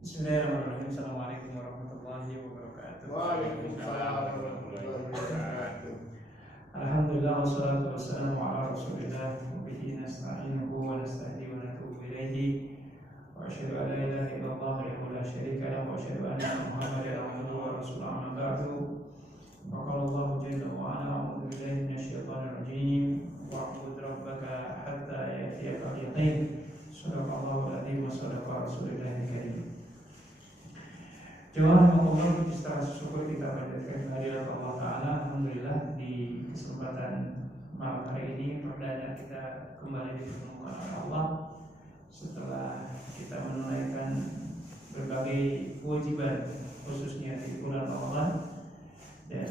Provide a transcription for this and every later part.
Bismillahirrahmanirrahim. Assalamualaikum warahmatullahi wabarakatuh. Waalaikumsalam warahmatullahi wabarakatuh. Alhamdulillah wassalatu wassalamu ala Rasulillah wa bihi nasta'inuhu wa nasta'inu wa natubu ilaihi wa asyhadu an la ilaha illallah wahdahu la syarika lahu wa asyhadu anna Muhammadan abduhu wa rasuluhu amma ba'du. Wa qala Allahu jalla wa ala a'udzu billahi minasyaitonir rajim wa'bud rabbaka hatta ya'tiyakal yaqin. Shadaqallahu al-'azim wa shadaqa rasulillahil karim. Jemaah Allah, setelah syukur kita panjatkan kehadirat Allah Ta'ala. Alhamdulillah di kesempatan malam hari ini perdana kita kembali dipertemukan oleh Allah setelah kita menunaikan berbagai kewajiban khususnya di bulan Ramadan. Dan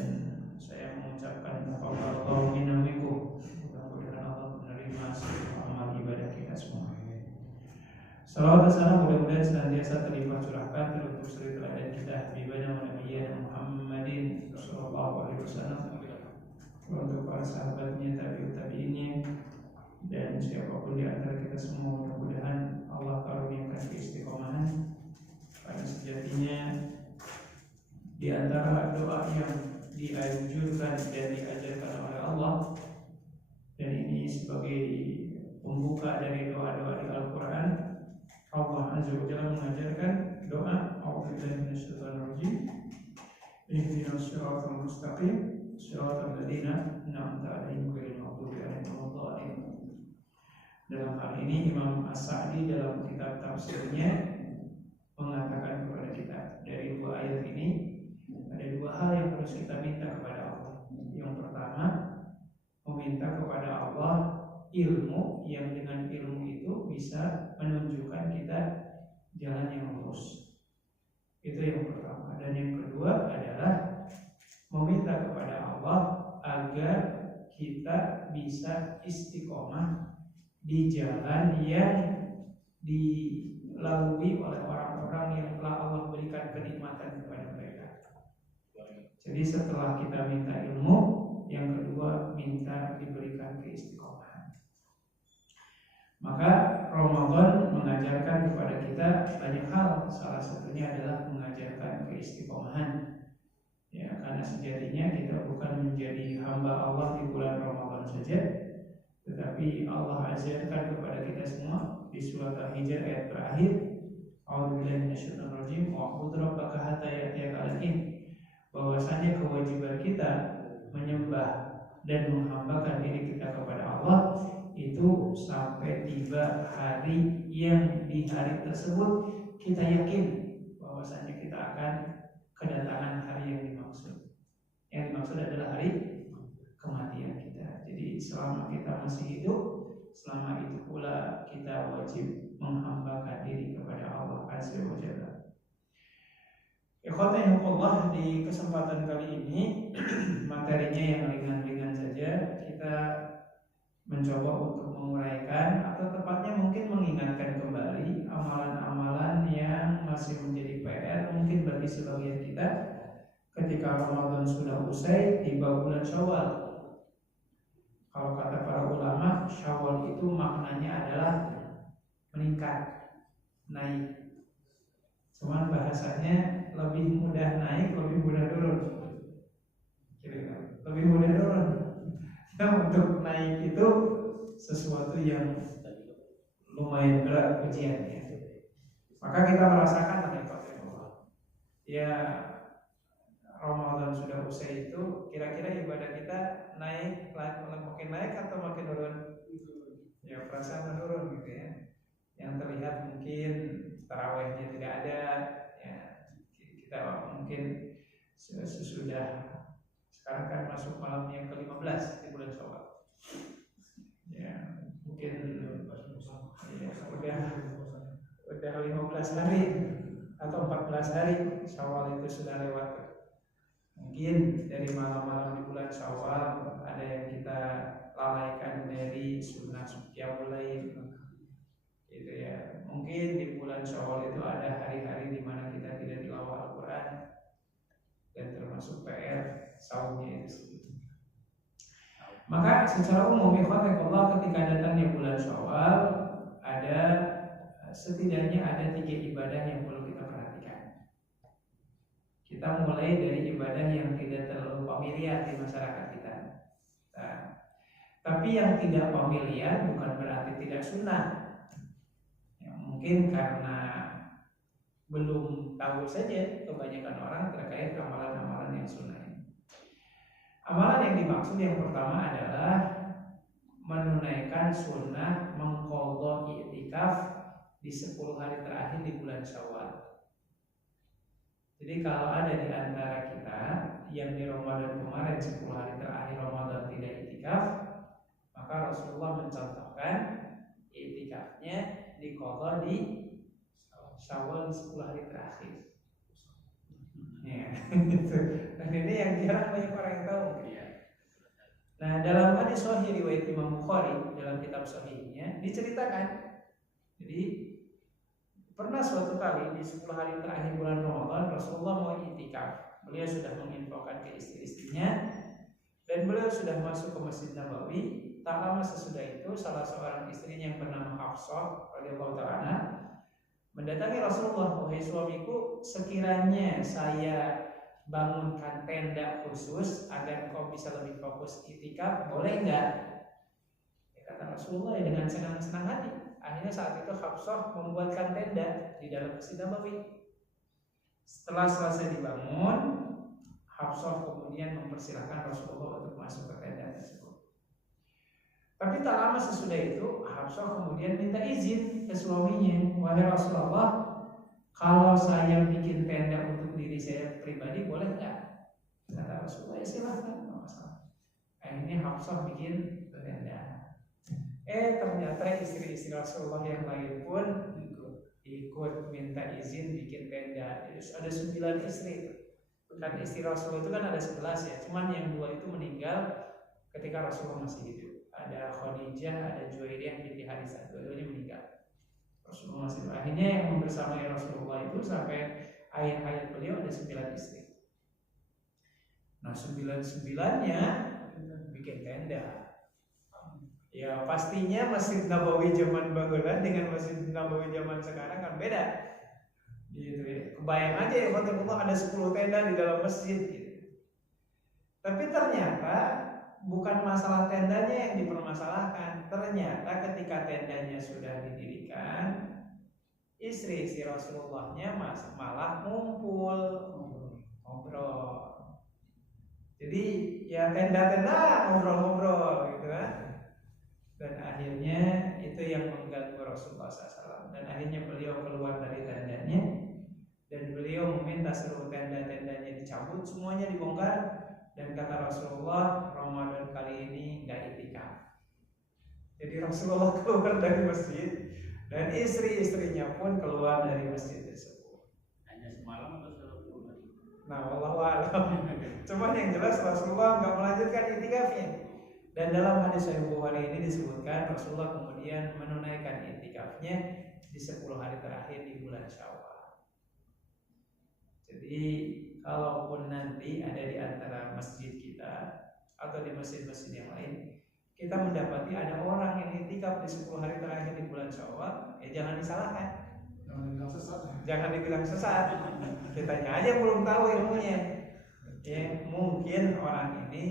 saya mengucapkan taqabbalallahu minna wa minkum. Mudah-mudahan Allah menerima seluruh amal ibadah kita semua. Salawat dan salam mudah-mudahan senantiasa terlimpah curahkan teruntuk suri teladan kita Habibana wa Nabiyyana Muhammadin sallallahu alaihi wasallam, untuk para sahabatnya, tabi'ut tabi'innya, dan siapapun di antara kita semua. Mudah-mudahan Allah karuniakan keistiqomahan. Karena sejatinya di antara doa yang dianjurkan dan diajarkan oleh Allah, dan ini sebagai pembuka dari doa-doa di Al-Quran, Allah Azza wa Jalla mengajarkan doa a'udzubillahi minasyaitonir rajim ihdinas siratal mustaqim siratal ladzina an'amta 'alaihim ghairil maghdubi 'alaihim waladdallin. Dalam hal ini Imam As-Sa'di dalam kitab tafsirnya mengatakan kepada kita, dari dua ayat ini ada dua hal yang harus kita minta kepada Allah. Yang pertama, meminta kepada Allah ilmu yang dengan ilmu itu bisa menunjukkan kita jalan yang lurus. Itu yang pertama. Dan yang kedua adalah meminta kepada Allah agar kita bisa istiqomah di jalan yang dilalui oleh orang-orang yang telah Allah berikan kenikmatan kepada mereka. Jadi setelah kita minta ilmu, yang kedua minta diberikan keistiqomahan. Maka Ramadan mengajarkan kepada kita banyak hal. Salah satunya adalah mengajarkan keistiqomahan. Ya, karena sejatinya kita bukan menjadi hamba Allah di bulan Ramadan saja, tetapi Allah ajarkan kepada kita semua di surat Al-Hijr ayat terakhir, a'udzubillahi minasyaitonir rajim wa'bud rabbaka hatta ya'tiyakal yaqin, bahwasanya kewajiban kita menyembah dan menghambakan diri kita kepada Allah itu sampai tiba hari yang di hari tersebut kita yakin bahwasanya kita akan kedatangan hari yang dimaksud. Yang dimaksud adalah hari kematian kita. Jadi selama kita masih hidup, selama itu pula kita wajib menghambakan diri kepada Allah Azza wa Jalla. Ikhwatahillah, di kesempatan kali ini materinya yang ringan-ringan saja. Kita mencoba untuk menguraikan atau tepatnya mungkin mengingatkan kembali amalan-amalan yang masih menjadi PR mungkin bagi sebagian kita ketika Ramadan sudah usai, tiba bulan Syawal. Kalau kata para ulama, Syawal itu maknanya adalah meningkat, naik. Cuman bahasanya lebih mudah naik, lebih mudah turun. Lebih mudah turun. Nah, untuk naik itu sesuatu yang lumayan berat ujiannya. Maka kita merasakan Allah. Ya, Ramadan sudah usai itu, kira-kira ibadah kita naik, makin naik atau makin turun? Ya, perasaan menurun gitu ya. Yang terlihat mungkin tarawihnya tidak ada, ya, kita mungkin sesudah sekarang kan masuk malam yang ke-15 di bulan Syawal. Ya, mungkin ya, udah 15 hari atau 14 hari Syawal itu sudah lewat. Mungkin dari malam-malam di bulan Syawal ada yang kita lalaikan dari sunnah qiyamul lail. Gitu ya. Mungkin di bulan Syawal itu ada hari-hari di mana kita tidak tilawah Al-Quran, dan termasuk PR saumnya itu. Maka secara umum ikhwatullah, ketika datangnya bulan Syawal, ada setidaknya ada 3 ibadah yang perlu kita perhatikan. Kita mulai dari ibadah yang tidak terlalu familiar di masyarakat kita. Nah, tapi yang tidak familiar bukan berarti tidak sunnah. Ya, mungkin karena belum tahu saja kebanyakan orang terkait amalan-amalan yang sunnah ini. Amalan yang dimaksud yang pertama adalah menunaikan sunnah mengqadha i'tikaf di 10 hari terakhir di bulan Syawal. Jadi kalau ada di antara kita yang di Ramadan kemarin 10 hari terakhir Ramadan tidak i'tikaf, maka Rasulullah mencontohkan i'tikafnya diqadha di Syawal di 10 hari terakhir. Ya, gitu. Dan ini yang jarang banyak orang yang tahu. Nah, dalam hadis sahih riwayat Imam Bukhari dalam kitab sahihnya diceritakan. Jadi pernah suatu kali di 10 hari terakhir bulan Ramadan Rasulullah mau i'tikaf. Beliau sudah menginfokan ke istri-istrinya dan beliau sudah masuk ke Masjid Nabawi. Tak lama sesudah itu salah seorang istrinya yang bernama Hafsah radhiyallahu ta'ala mendatangi Rasulullah, "Wahai suamiku, sekiranya saya bangunkan tenda khusus agar kau bisa lebih fokus i'tikaf, boleh enggak?" Ya, kata Rasulullah, ya dengan senang-senang hati. Akhirnya saat itu Hafsah membuatkan tenda di dalam Masjid Nabawi. Setelah selesai dibangun, Hafsah kemudian mempersilahkan Rasulullah untuk masuk ke tenda tersebut. Tapi tak lama sesudah itu Hafsah kemudian minta izin ke suaminya, "Wahai Rasulullah, kalau saya bikin tenda untuk diri saya pribadi boleh nggak?" Kata Rasulullah, "Ya silahkan, nggak masalah." Akhirnya Hafsah bikin tenda. Ternyata istri-istri Rasulullah yang lain pun ikut minta izin bikin tenda. Jadi ada 9 istri. Kan istri Rasulullah itu kan ada 11 ya. Cuman yang 2 itu meninggal ketika Rasulullah masih hidup. Ada Khadijah, ada Juwairiyah binti Harisah. Dua-duanya meninggal. Rasulullah masih hidup. Akhirnya yang membersamai Rasulullah itu sampai ayat-ayat beliau ada 9 istri. Nah 9-9-nya bikin tenda. Ya pastinya Masjid Nabawi zaman baheula dengan Masjid Nabawi zaman sekarang kan beda. Gitu ya. Kebayang aja ya Allah ada 10 tenda di dalam masjid gitu. Tapi ternyata bukan masalah tendanya yang dipermasalahkan. Ternyata ketika tendanya sudah didirikan, istri-istri Rasulullahnya malah ngumpul ngobrol. Jadi ya tenda-tenda ngobrol-ngobrol gitu kan. Dan akhirnya itu yang mengganggu Rasulullah SAW. Dan akhirnya beliau keluar dari tendanya dan beliau meminta seluruh tenda-tendanya dicabut, semuanya dibongkar. Dan kata Rasulullah, Ramadan kali ini gak i'tikaf. Jadi Rasulullah keluar dari masjid dan istri-istrinya pun keluar dari masjid tersebut. Hanya semalam atau selalu? Nah, wallahu a'lam. Cuman yang jelas Rasulullah nggak melanjutkan i'tikafnya. Dan dalam hadis Sahih Bukhari ini disebutkan Rasulullah kemudian menunaikan i'tikafnya di 10 hari terakhir di bulan Syawal. Jadi kalaupun nanti ada di antara masjid kita atau di masjid-masjid yang lain kita mendapati ada orang yang i'tikaf di 10 hari terakhir di bulan Syawal, ya jangan disalahkan. Jangan dibilang sesat. Kitanya aja belum tahu ilmunya. Ya, mungkin orang ini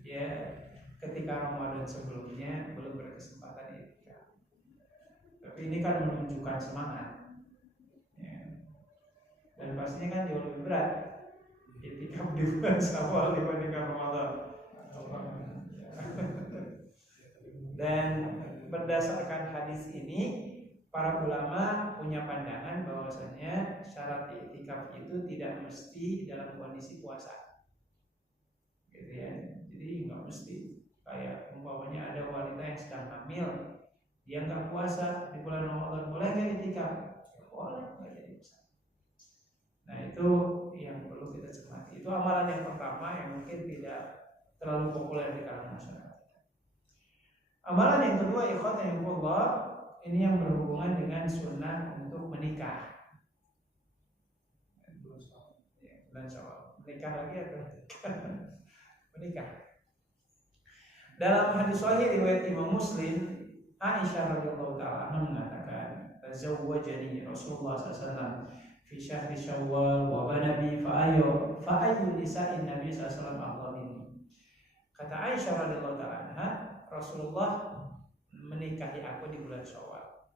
ya ketika Ramadan sebelumnya belum berkesempatan i'tikaf. Tapi ini kan menunjukkan semangat. Ya. Dan pastinya kan jauh lebih berat i'tikaf di bulan Syawal dibandingkan Ramadan. Dan berdasarkan hadis ini, para ulama punya pandangan bahwasanya syarat i'tikaf itu tidak mesti dalam kondisi puasa. Gitu ya. Jadi nggak mesti. Kayak umpamanya ada wanita yang sedang hamil, dia nggak puasa di bulan Ramadan, boleh nggak i'tikaf? Ya, boleh, nggak jadi masalah. Nah itu yang perlu kita cermati. Itu amalan yang pertama yang mungkin tidak terlalu populer di kalangan masyarakat. Amalan yang kedua, ikhwanillah, ini yang berhubungan dengan sunnah untuk menikah. Bulan Syawal. Menikah lagi atau menikah? Dalam hadis sahih riwayat Imam Muslim, Aisyah radhiyallahu ta'ala mengatakan, "Tazawwajani Rasulullah sallallahu alaihi wasallam fi syahri Syawal wa banabi fa ayyu nisa'in Nabi sallallahu alaihi wasallam. Kata Aisyah radhiyallahu ta'ala anha, Rasulullah menikahi aku di bulan Syawal.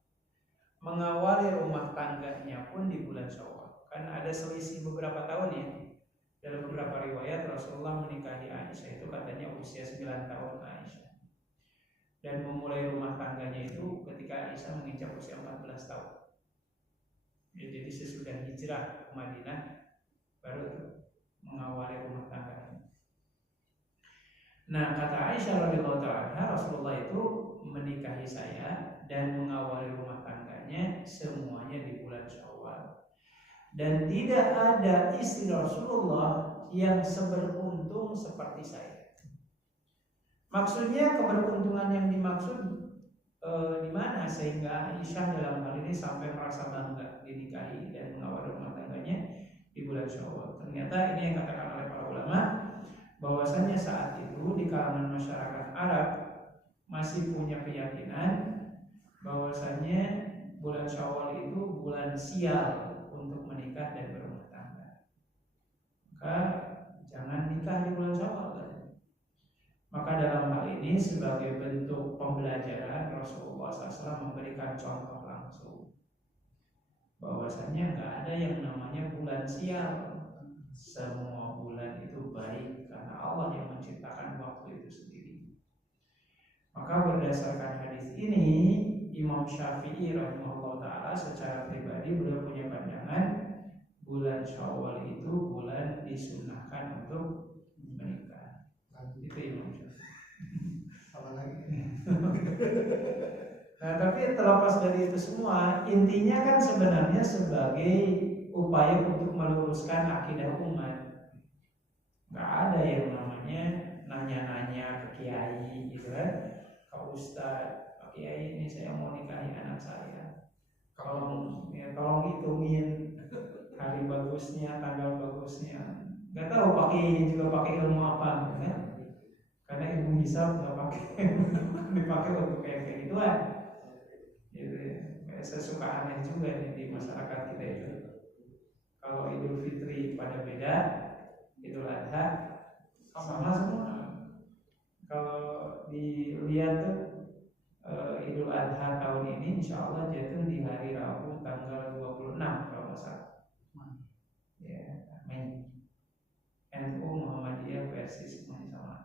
Mengawali rumah tangganya pun di bulan Syawal. Kan ada selisih beberapa tahun ya. Dalam beberapa riwayat Rasulullah menikahi Aisyah itu katanya usia 9 tahun Aisyah. Dan memulai rumah tangganya itu ketika Aisyah menginjak usia 14 tahun. Ya, jadi sesudah hijrah ke Madinah baru mengawali rumah tangganya. Nah, kata Aisyah radhiyallahu ta'ala, Rasulullah itu menikahi saya dan mengawali rumah tangganya semuanya di bulan Syawal. Dan tidak ada istri Rasulullah yang seberuntung seperti saya. Maksudnya keberuntungan yang dimaksud di mana sehingga Aisyah dalam hal ini sampai merasa bangga dinikahi dan mengawali rumah tangganya di bulan Syawal. Ternyata ini yang dikatakan oleh para ulama, bahwasanya saat itu di kalangan masyarakat Arab masih punya keyakinan bahwasanya bulan Syawal itu bulan sial untuk menikah dan berumah tangga. Maka jangan nikah di bulan Syawal. Maka dalam hal ini sebagai bentuk pembelajaran Rasulullah SAW memberikan contoh langsung bahwasanya nggak ada yang namanya bulan sial. Semua bulan itu baik karena Allah yang menciptakan waktu itu sendiri. Maka berdasarkan hadis ini Imam Syafi'i rahimahullah ta'ala secara pribadi beliau punya pandangan bulan Syawal itu bulan disunahkan untuk menikah. Itu Imam Syafi'i. Apa lagi? Nah, tapi terlepas dari itu semua, intinya kan sebenarnya sebagai upaya untuk meluruskan akidah umat. Gak ada yang namanya nanya-nanya ke kiai gitu kan, ke ustadz, Pak Kiai ini saya mau nikahi anak saya. Tolong hitungin hari bagusnya, tanggal bagusnya. Gak tahu Pak Kiai juga pakai ilmu apa gitu kan? Karena ilmu hisab nggak pakai dipakai untuk kayak gituan. Gitu ya. Kayak saya suka aneh juga nih di masyarakat kita itu. Kalau Idul Fitri pada beda, Idul Adha sama semua. Kalau dilihat tuh Idul Adha tahun ini insya Allah jatuh di hari Rabu tanggal 26 kalau nggak salah. Ya, amin. NU Muhammadiyah versi semuanya sama.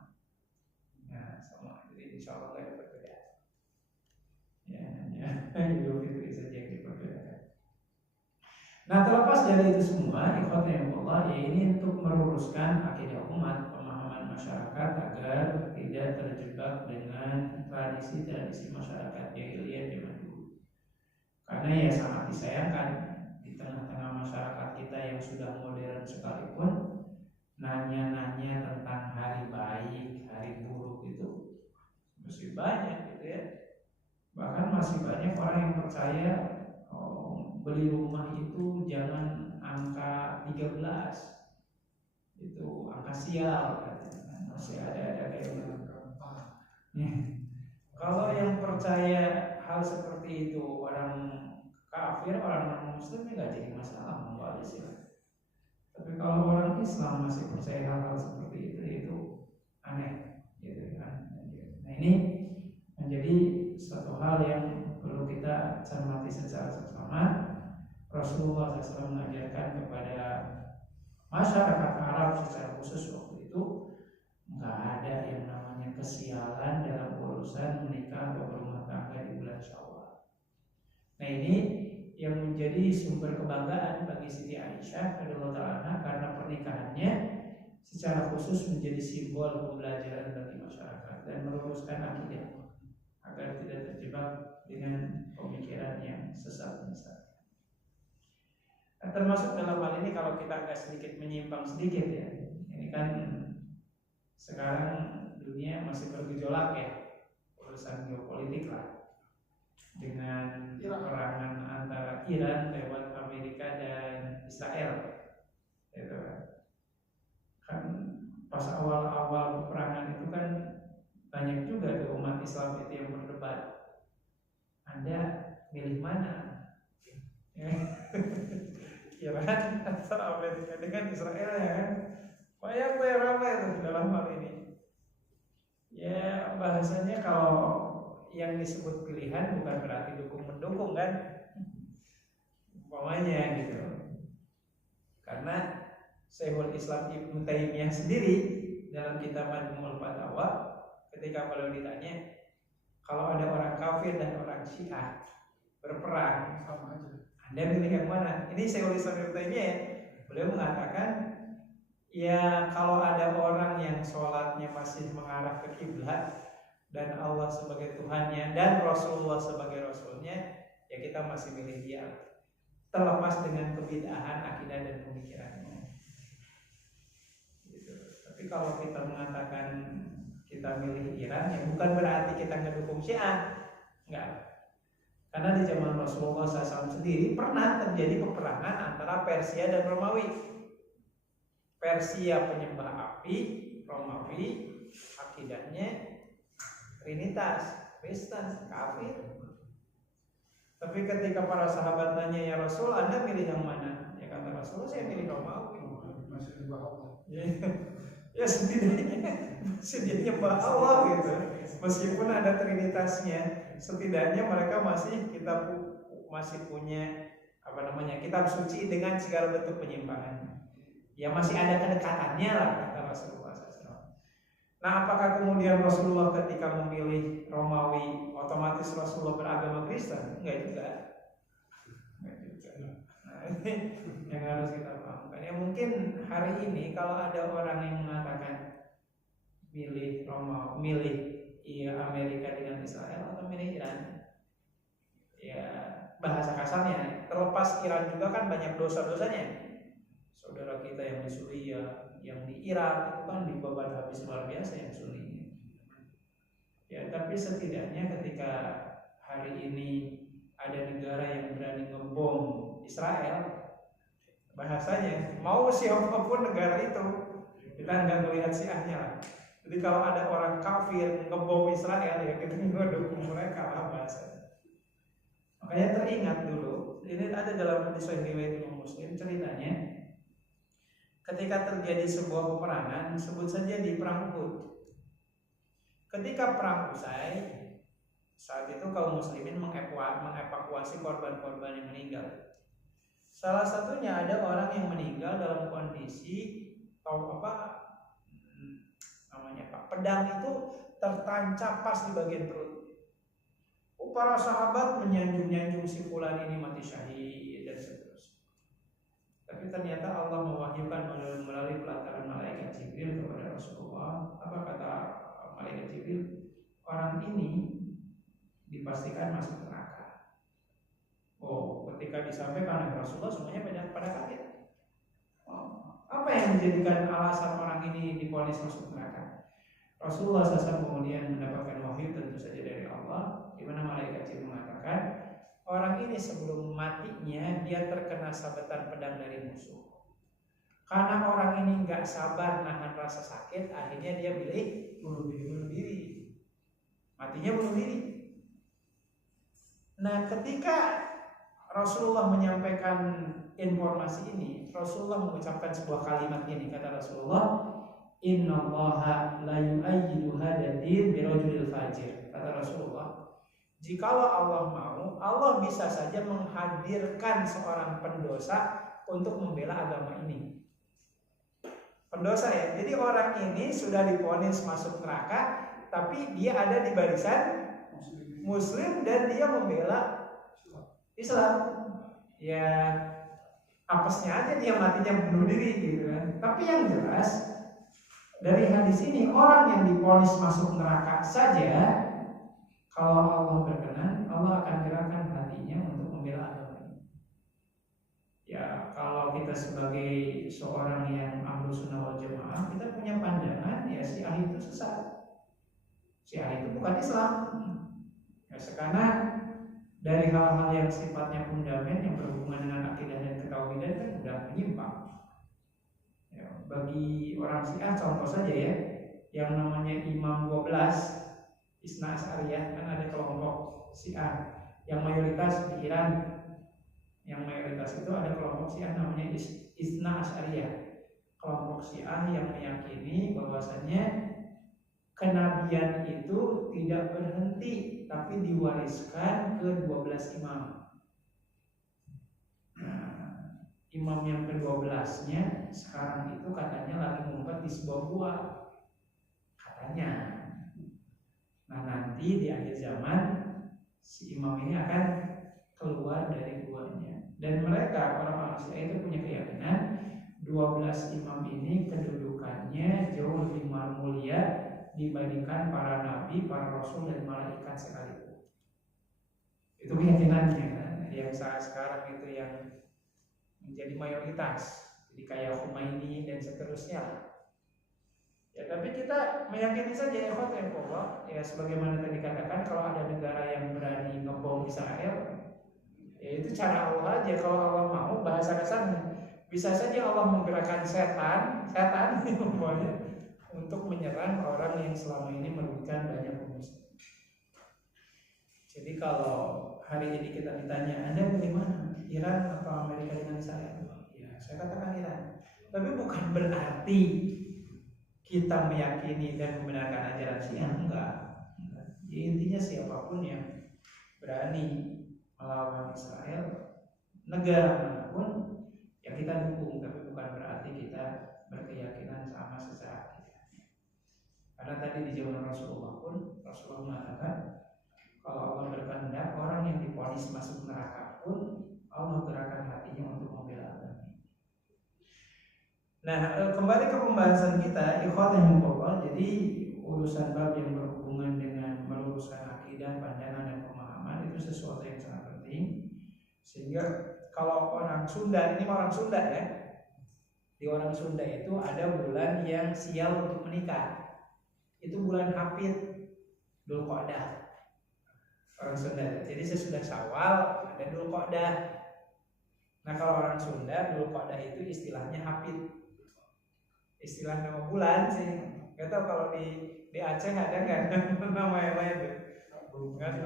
Nah, sama. Jadi insya Allah nggak ada perbedaan. Ya, hanya Idul Fitri saja yang diperbedakan. Nah, terlepas dari itu semua, ikhwatan Allah, ya ini untuk meluruskan akidah umat, pemahaman masyarakat agar tidak terjebak dengan tradisi-tradisi masyarakat jahiliyah zaman dulu. Karena ya sangat disayangkan di tengah-tengah masyarakat kita yang sudah modern sekalipun, nanya-nanya tentang hari baik, hari buruk itu masih banyak gitu ya. Bahkan masih banyak orang yang percaya beli rumah itu jangan angka 13, itu angka sial katanya. Masih ada kayak gitu. Kalau yang percaya hal seperti itu orang kafir, orang non-muslim nggak jadi masalah membawa sial. Tapi kalau orang Islam masih percaya hal-hal seperti itu aneh gitu kan. Nah, ini menjadi suatu hal yang perlu kita cermati secara seksama. Rasulullah SAW mengajarkan kepada masyarakat Arab secara khusus waktu itu nggak ada yang namanya kesialan dalam urusan menikah atau berumah tangga di bulan Syawal. Nah, ini yang menjadi sumber kebanggaan bagi Siti Aisyah radhiyallahu ta'ala karena pernikahannya secara khusus menjadi simbol pembelajaran bagi masyarakat dan meluruskan akidah agar tidak terjebak dengan pemikiran yang sesat misalnya. Nah, termasuk dalam hal ini kalau kita agak sedikit menyimpang sedikit ya, ini kan sekarang dunia masih bergejolak ya, urusan geopolitik lah, dengan peperangan antara Iran lewat Amerika dan Israel, gitu kan. Pas awal-awal peperangan itu kan banyak juga tuh umat Islam itu yang berdebat, Anda milih mana? Iran antara Amerika dengan Israel ya kan. Banyak yang ramai itu dalam hal ini. Ya bahasanya kalau yang disebut pilihan bukan berarti dukung mendukung kan, umpamanya gitu. Karena Syekhul Islam Ibnu Taimiyah sendiri dalam kitab Majmu'ul Fatawa ketika beliau ditanya kalau ada orang kafir dan orang Syiah berperang, Sama aja. Anda pilih yang mana? Ini Syekhul Islam Ibnu Taimiyah ya. Beliau mengatakan ya kalau ada orang yang sholatnya masih mengarah ke kiblat dan Allah sebagai Tuhannya dan Rasulullah sebagai Rasulnya, ya kita masih milih dia, terlepas dengan kebid'ahan akidah dan pemikirannya. Gitu. Tapi kalau kita mengatakan kita milih Iran, ya bukan berarti kita ngedukung Syiah, enggak. Karena di zaman Rasulullah SAW sendiri pernah terjadi peperangan antara Persia dan Romawi. Persia penyembah api, Romawi akidahnya Trinitas, Kristen, kafir. Tapi ketika para sahabat nanya, ya Rasul, Anda milih yang mana? Ya kata Rasul, saya milih Romawi. Masih di bawah. Ya setidaknya masih dia nyembah Allah gitu. Meskipun ada Trinitasnya, setidaknya mereka masih masih punya kitab suci dengan segala bentuk penyimpangan. Ya masih ada kedekatannya lah kata Rasulullah SAW. Nah apakah kemudian Rasulullah ketika memilih Romawi otomatis Rasulullah beragama Kristen? Enggak juga. Nah ini yang harus kita pahamkan. Ya mungkin hari ini kalau ada orang yang mengatakan milih Amerika dengan Israel atau milih Iran, ya bahasa kasarnya, terlepas Iran juga kan banyak dosa-dosanya. Saudara kita yang di Suriah, yang di Irak itu kan dibabat habis luar biasa yang Sunni. Ya, tapi setidaknya ketika hari ini ada negara yang berani ngebom Israel, bahasanya mau siapapun negara itu, kita nggak melihat Syiahnya lah. Jadi kalau ada orang kafir ngebom Israel, ya kita ngedukung mereka lah bahasanya. Makanya teringat dulu, ini ada dalam hadis Sahih riwayat Imam Muslim ceritanya. Ketika terjadi sebuah peperangan, sebut saja di perang Uhud. Ketika perang usai, saat itu kaum muslimin mengevakuasi korban-korban yang meninggal. Salah satunya ada orang yang meninggal dalam kondisi pedang itu tertancap pas di bagian perut. Para sahabat menyanjung-nyanjung si fulan ini mati syahid dan seterusnya. Tapi ternyata Allah mewahyukan melalui pelantaran malaikat Jibril kepada Rasulullah. Apa kata malaikat Jibril? Orang ini dipastikan masuk neraka. Oh, ketika disampaikan oleh Rasulullah semuanya pada kaget. Apa yang menjadikan alasan orang ini divonis masuk neraka? Rasulullah SAW kemudian mendapatkan wahyu tentu saja dari Allah, di mana malaikat Jibril mengatakan, orang ini sebelum matinya dia terkena sabetan pedang dari musuh. Karena orang ini nggak sabar nahan rasa sakit, akhirnya dia bunuh diri. Matinya bunuh diri. Nah, ketika Rasulullah menyampaikan informasi ini, Rasulullah mengucapkan sebuah kalimat ini, kata Rasulullah, Innallaha la yu'ayyidu hadzal din bi rajulil fajir. Kata Rasulullah, jikalau Allah mau, Allah bisa saja menghadirkan seorang pendosa untuk membela agama ini. Pendosa ya. Jadi orang ini sudah divonis masuk neraka, tapi dia ada di barisan Muslim dan dia membela Islam. Ya apesnya aja dia matinya bunuh diri gitu kan. Tapi yang jelas dari hadis ini, orang yang divonis masuk neraka saja, kalau Allah berkenan, Allah akan gerakkan hatinya untuk membela agama ini. Ya, kalau kita sebagai seorang yang ahlu sunnah wal jamaah, kita punya pandangan, ya Syiah itu sesat. Syiah itu bukan Islam. Ya, sekarang dari hal-hal yang sifatnya fundament yang berhubungan dengan akidah dan ketauhidan kan sudah menyimpang. Ya, bagi orang Syiah contoh saja ya, yang namanya Imam 12 Isna Asy'ariyah, kan ada kelompok Syiah yang mayoritas di Iran. Yang mayoritas itu ada kelompok Syiah namanya Itsna Asy'ariyah. Kelompok Syiah yang meyakini bahwasannya kenabian itu tidak berhenti tapi diwariskan ke 12 imam. Nah, imam yang ke-12-nya sekarang itu katanya lagi ngumpet di sebuah gua. Katanya. Nah, nanti di akhir zaman si imam ini akan keluar dari guanya. Dan mereka orang-orang Syiah itu punya keyakinan 12 imam ini kedudukannya jauh lebih mulia dibandingkan para nabi, para rasul dan malaikat sekalipun. Itu keyakinannya kan. Yang sekarang itu yang menjadi mayoritas. Jadi kayak Khomeini dan seterusnya. Ya, tapi kita meyakini saja ikhwatullah, ya sebagaimana tadi katakan, kalau ada negara yang berani ngebom Israel, ya itu cara Allah aja. Kalau Allah mau, bahasa kasarnya, bisa saja Allah menggerakkan setan umpamanya untuk menyerang orang yang selama ini merugikan banyak umat muslim. Jadi kalau hari ini kita ditanya, Anda pilih mana? Iran atau Amerika dengan Israel? Ya, saya katakan Iran. Tapi bukan berarti kita meyakini dan membenarkan ajaran Syiah, enggak. Ya, intinya siapapun yang berani melawan Israel, negara manapun, ya kita dukung. Tapi bukan berarti kita berkeyakinan sama secara akidahnya. Karena tadi di zaman Rasulullah pun, Rasulullah mengatakan kalau Allah berkehendak, orang yang divonis masuk neraka pun Allah gerakan hatinya untuk membela agama. Nah, kembali ke pembahasan kita, ikhwatullah. Jadi urusan bab yang berhubungan dengan meluruskan akidah, pandangan dan pemahaman itu sesuatu yang sangat penting. Sehingga kalau orang Sunda, ini orang Sunda ya, di orang Sunda itu ada bulan yang sial untuk menikah. Itu bulan Hafid, Dzulqa'dah. Orang Sunda. Jadi sesudah Syawal ada Dzulqa'dah. Nah, kalau orang Sunda, Dzulqa'dah itu istilahnya Hafid. Istilah nama bulan sih. Gak tau kalau di Aceh ada nggak nama yang lain tuh? Kan?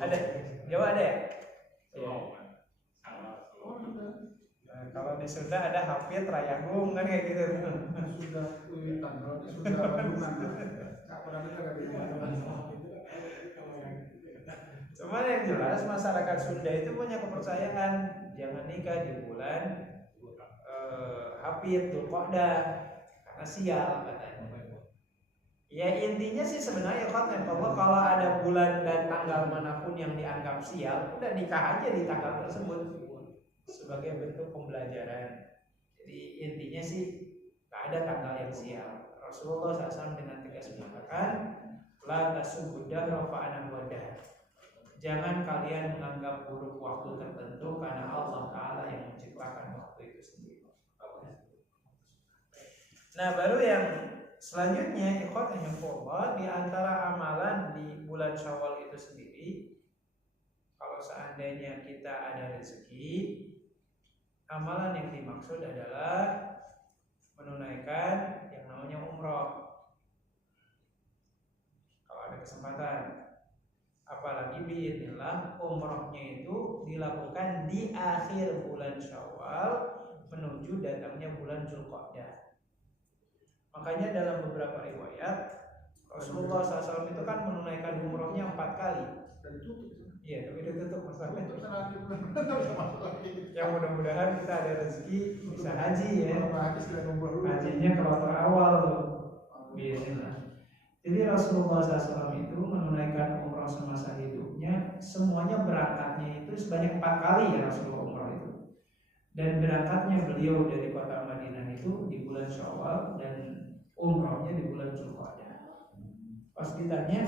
Ada. Jawa ada ya? Nah, kalau di Sunda ada Hafid, Rayagung kan kayak gitu. Sudah tanggal sudah Bandungan. Cuman yang jelas masyarakat Sunda itu punya kepercayaan jangan nikah di bulan Hafid, Dzulqa'dah, karena sial katanya. Ya intinya sih sebenarnya kalau ada bulan dan tanggal manapun yang dianggap sial, udah nikah aja di tanggal tersebut sebagai bentuk pembelajaran. Jadi intinya sih tak ada tanggal yang sial. Rasulullah SAW dengan tegas mengatakan, la tasubbu dahra fa ana wadah. Jangan kalian menganggap buruk waktu tertentu karena Allah Ta'ala yang menciptakan waktu itu sendiri. Nah, baru yang selanjutnya ikhwatullah, di antara amalan di bulan Syawal itu sendiri, kalau seandainya kita ada rezeki, amalan yang dimaksud adalah menunaikan yang namanya umroh. Kalau ada kesempatan, apalagi biidznillah umrohnya itu dilakukan di akhir bulan Syawal menuju datangnya bulan Dzulqa'dah. Makanya dalam beberapa riwayat Rasulullah SAW itu kan menunaikan umrohnya 4 kali. Dan tutup. Iya, tapi udah tutup masalahnya. Yang Yang mudah-mudahan kita ada rezeki bisa haji ya. Hajinya kloter awal tuh. Biasanya. Jadi Rasulullah SAW itu menunaikan umroh semasa hidupnya, semuanya berangkatnya itu sebanyak 4 kali ya Rasulullah umroh itu. Dan berangkatnya beliau dari kota Madinah itu di bulan Syawal dan umrohnya di bulan Dzulqa'dah. Pas ditanya,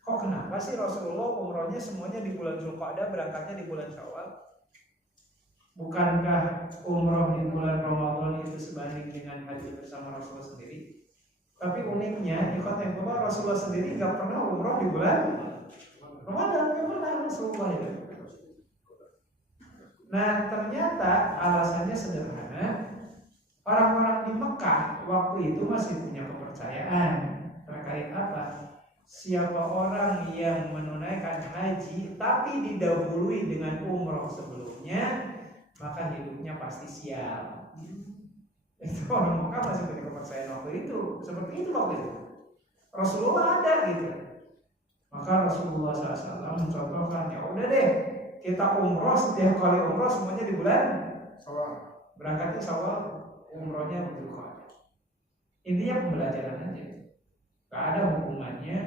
kok kenapa sih Rasulullah umrohnya semuanya di bulan Dzulqa'dah, berangkatnya di bulan Syawal? Bukankah umroh di bulan Ramadan itu sebanding dengan haji bersama Rasulullah sendiri? Tapi uniknya, ikhwatullah, Rasulullah sendiri nggak pernah umroh di bulan Ramadan, nggak pernah Rasulullah itu. Nah, ternyata alasannya sederhana. Orang-orang di Mekah waktu itu masih punya kepercayaan terkait apa? siapa orang yang menunaikan haji tapi didahului dengan umroh sebelumnya, maka hidupnya pasti sial. Itu orang Mekah masih punya kepercayaan waktu itu, seperti itu waktu itu. Rasulullah ada gitu. Maka Rasulullah SAW mencontohkan, ya udah deh, kita umroh, setiap kali umroh semuanya di bulan Sawal. berangkatnya Syawal, umrohnya Dzulqa'dah. Intinya pembelajaran aja. Gak ada hukumannya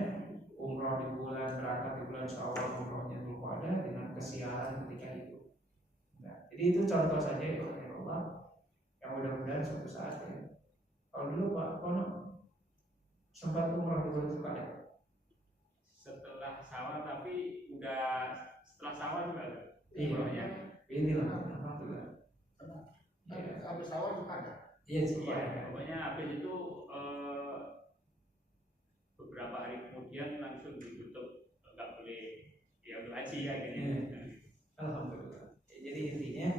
umroh di bulan, berangkat di bulan Syawal, umrohnya Dzulqa'dah dengan kesialan ketika itu. Nah, jadi itu contoh saja ya Allah, yang mudah-mudahan suatu saat ya. Kalau dulu Pak Kono sempat umroh di bulan Dzulqa'dah. Setelah Syawal, tapi udah setelah Syawal juga. Iya. Inilah, alhamdulillah. Tapi habis Sawal juga ada. Iya, Iya, pokoknya habis itu beberapa hari kemudian langsung ditutup, nggak boleh ya untuk haji ya gini. Alhamdulillah. Jadi intinya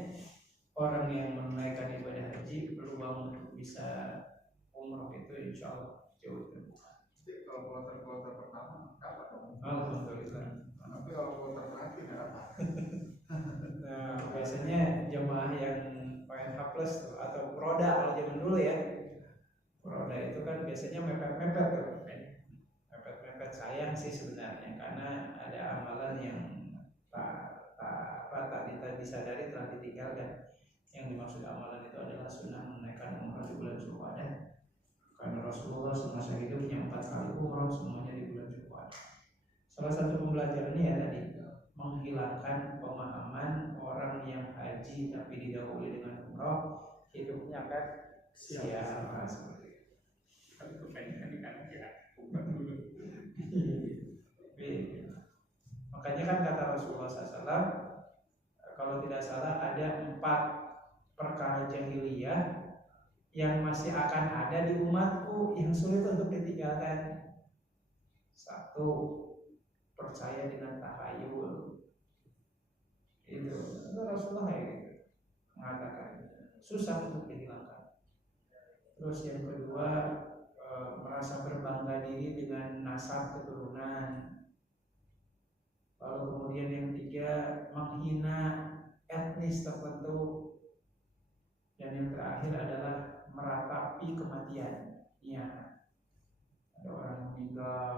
orang yang menunaikan ibadah haji peluang untuk bisa umroh itu insya Allah jauh terbuka. Jadi kalau kloter pertama dapat dong. Alhamdulillah. Tapi kalau kloter terakhir dapat. Nah, biasanya jemaah yang PNH plus tuh, atau Proda kalau zaman dulu ya. Proda itu kan biasanya mepet-mepet tuh. Mepet-mepet, sayang sih sebenarnya karena ada amalan yang tak disadari telah ditinggalkan. Yang dimaksud amalan itu adalah sunnah menunaikan umrah di bulan Dzulqa'dah. Karena Rasulullah semasa hidupnya 4 kali umrah, semuanya di bulan Dzulqa'dah. Salah satu pembelajarannya ya tadi, menghilangkan pemahaman orang yang haji tapi didahului dengan umroh, hidupnya akan sia-sia seperti itu. Tapi kebanyakan kan ya bukan dulu. Makanya kan kata Rasulullah SAW, kalau tidak salah ada 4 perkara jahiliyah yang masih akan ada di umatku yang sulit untuk ditinggalkan. 1, percaya dengan tahayul. Itu Rasulullah gitu mengatakan susah untuk dihilangkan. Terus yang kedua, merasa berbangga diri dengan nasab keturunan. Lalu kemudian yang 3, menghina etnis tertentu. Dan yang terakhir adalah meratapi kematian. Ya, ada orang meninggal,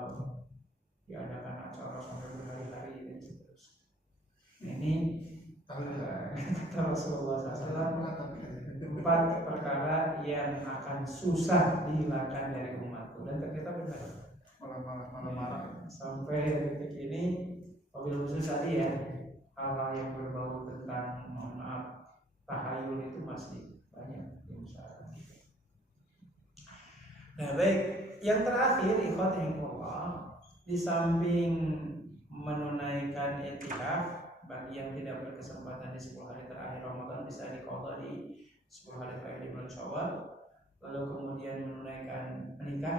diadakan acara sampai berhari-hari dan seterusnya. Ini kata Rasulullah SAW, 4 perkara yang akan susah dihilangkan dari umatku, dan ternyata benar. Malah. Sampai detik ini, wabil khusus tadi ya, hal-hal yang berbau tentang mohon maaf tahayul itu masih banyak diusahakan. Nah baik, yang terakhir ikhwatillah, di samping menunaikan i'tikaf bagi yang tidak berkesempatan di 10 hari terakhir Ramadan bisa diqadha di 10 hari terakhir di bulan Syawal, lalu kemudian menunaikan menikah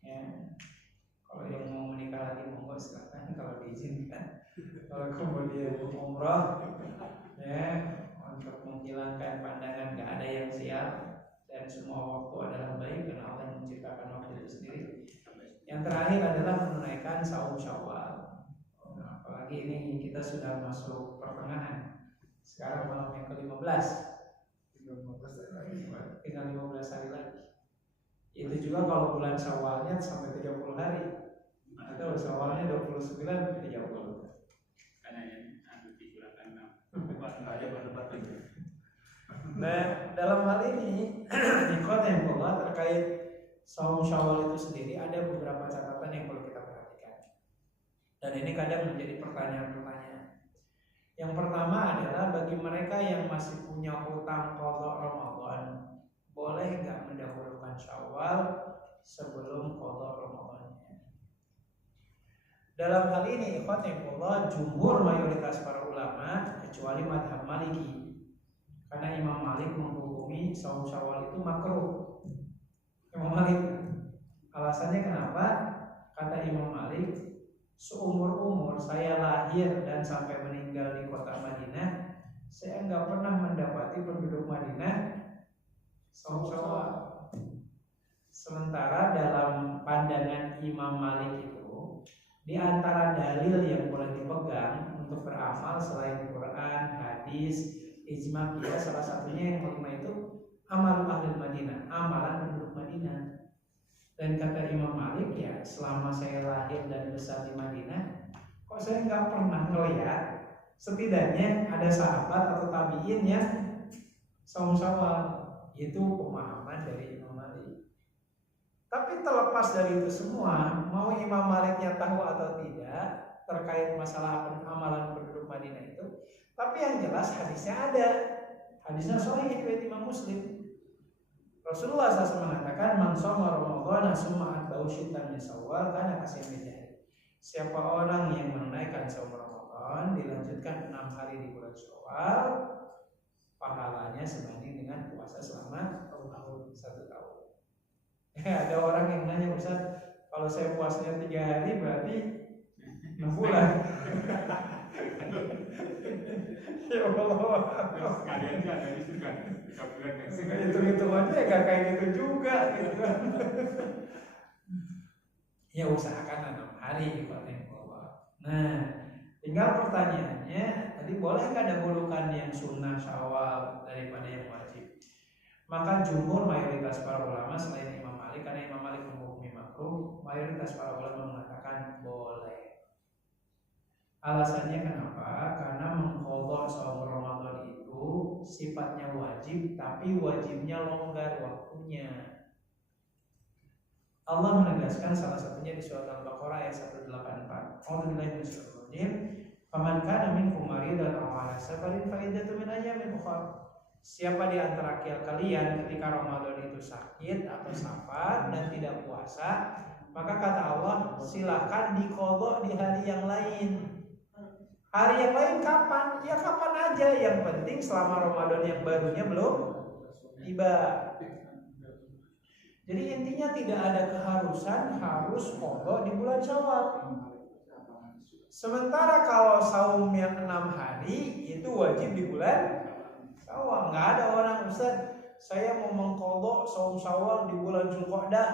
ya. Kalau yang mau menikah lagi monggo silakan kalau diizinkan. Kalau kemudian umrah ya, untuk menghilangkan pandangan gak ada yang sial dan semua waktu adalah baik karena Allah yang menciptakan waktu itu sendiri. Yang terakhir adalah menunaikan saum Syawal. Nah, apalagi ini kita sudah masuk pertengahan. Sekarang malam yang ke-15. Tinggal 15 hari lagi. Itu juga kalau bulan Syawalnya sampai 30 hari. Atau Syawalnya 29 sampai 30. Karena yang harus digunakan ada berdebat lagi. Nah, dalam hal ini ikhwanillah terkait saum Syawal itu sendiri ada beberapa catatan yang perlu kita perhatikan. Dan ini kadang menjadi pertanyaan-pertanyaan. Yang pertama adalah bagi mereka yang masih punya hutang qadha Ramadan, boleh nggak mendahulukan Syawal sebelum qadha Ramadannya? Dalam hal ini ikhwanillah jumhur mayoritas para ulama kecuali mazhab Maliki. Karena Imam Malik menghukumi saum Syawal itu makruh. Imam Malik, alasannya kenapa? Kata Imam Malik, seumur-umur saya lahir dan sampai meninggal di kota Madinah, saya nggak pernah mendapati penduduk Madinah saum Syawal. Sementara dalam pandangan Imam Malik itu, di antara dalil yang boleh dipegang untuk beramal selain Quran, hadis, ijma, qiyas, salah satunya yang kelima itu amal ahli Madinah, amalan penduduk Madinah. Dan kata Imam Malik, ya selama saya lahir dan besar di Madinah, kok saya nggak pernah melihat setidaknya ada sahabat atau tabiin yang saum syawal. Itu pemahaman dari Imam Malik. Tapi terlepas dari itu semua, mau Imam Maliknya tahu atau tidak terkait masalah amalan penduduk Madinah itu, tapi yang jelas hadisnya ada. Hadisnya sahih riwayat Imam Muslim. Rasulullah SAW mengatakan, man shoma Ramadan summa atba'u syittan min Syawal kana kasiyamil jahil. Siapa orang yang menunaikan saum Ramadan dilanjutkan 6 hari di bulan Syawal, pahalanya sebanding dengan puasa selama 1 tahun. Ada orang yang nanya, Ustaz, kalau saya puasanya 3 hari berarti 6 bulan. Ya Allah. Sekalian kan dari itu kan 3 bulan kan. Hitung-hitung aja ya gak kayak gitu juga gitu kan. Ya usahakan 6 hari ibaratnya. Nah, tinggal pertanyaannya, tadi boleh nggak dahulukan yang sunnah Syawal daripada yang wajib? Maka jumhur mayoritas para ulama selain Imam Malik, karena Imam Malik menghukumi makruh, mayoritas para ulama mengatakan boleh. Alasannya kenapa? Karena mengqadha shaum Ramadan itu sifatnya wajib, tapi wajibnya longgar waktunya. Allah menegaskan salah satunya di surat Al-Baqarah ayat 184. A'udzubillahi minasyaitonir rajim. Faman kana minkum maridan aw 'ala safarin fa iddatun min ayyamin ukhra. Siapa di antara kalian ketika Ramadan itu sakit atau safar dan tidak puasa, maka kata Allah, silakan diqadha di hari yang lain. Hari yang lain kapan? Ya kapan aja, yang penting selama Ramadan yang barunya belum tiba. Jadi intinya tidak ada keharusan harus qadha di bulan Syawal. Sementara kalau saum yang 6 hari itu wajib di bulan Syawal. Nggak ada orang, Ustaz, saya mau mengqadha saum Syawal di bulan Dzulqa'dah.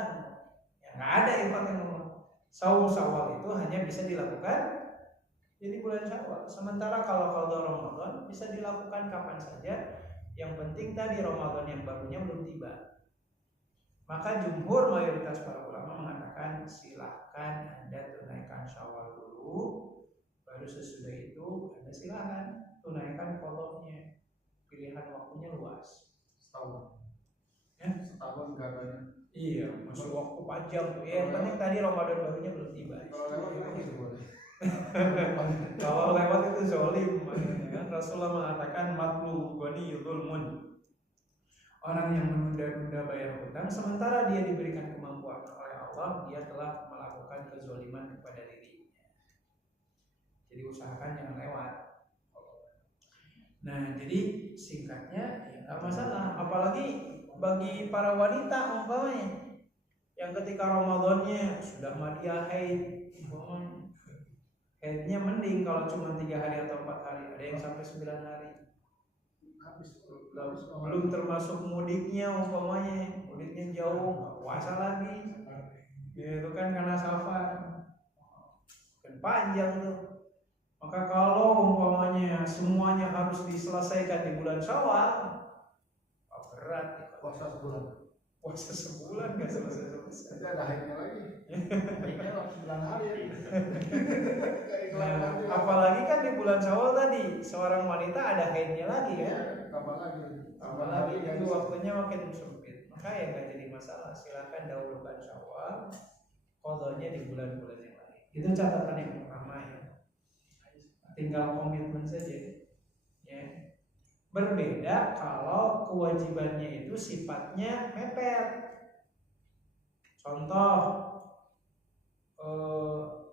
Ya nggak ada yang ngomong. Saum Syawal itu hanya bisa dilakukan di bulan Syawal. Sementara kalau qadha Ramadan bisa dilakukan kapan saja. Yang penting tadi Ramadan yang barunya belum tiba. Maka jumhur mayoritas para ulama mengatakan silahkan Anda tunaikan Syawal dulu, baru sesudah itu Anda silahkan tunaikan qadhanya. Pilihan waktunya luas. Setahun. Ya? Setahun nggak banyak. Iya, masuk waktu panjang. Yang penting tadi Ramadan barunya belum tiba. Kalau lewat itu boleh. Kalau lewat itu zolim. Kan Rasulullah mengatakan matlu ghani yudulmun. Orang yang menunda-nunda bayar hutang sementara dia diberikan kemampuan oleh Allah, dia telah melakukan kezaliman kepada dirinya. Jadi usahakan jangan lewat. Nah, jadi singkatnya ya nggak masalah. Apalagi bagi para wanita umpamanya yang ketika Ramadannya sudah madiyah haid, haidnya mending kalau cuma 3 hari atau 4 hari, ada yang sampai 9 hari. Belum termasuk mudiknya umpamanya, mudiknya jauh, nggak puasa lagi, ya, itu kan karena safar, kan panjang tuh. Maka kalau umpamanya semuanya harus diselesaikan di bulan Syawal, berat. Puasa sebulan. Puasa sebulan nggak selesai. Jadi ada haidnya lagi. Haidnya 9 hari ya. Nah, apalagi kan di bulan Syawal tadi seorang wanita ada haidnya lagi kan? Apalagi itu waktunya makin sempit. Maka ya nggak jadi masalah. Silakan dahulukan Syawal, qadhanya di bulan-bulan yang lain. Itu catatan yang pertama ya. Tinggal komitmen saja. Ya. Berbeda kalau kewajibannya itu sifatnya mepet. Contoh,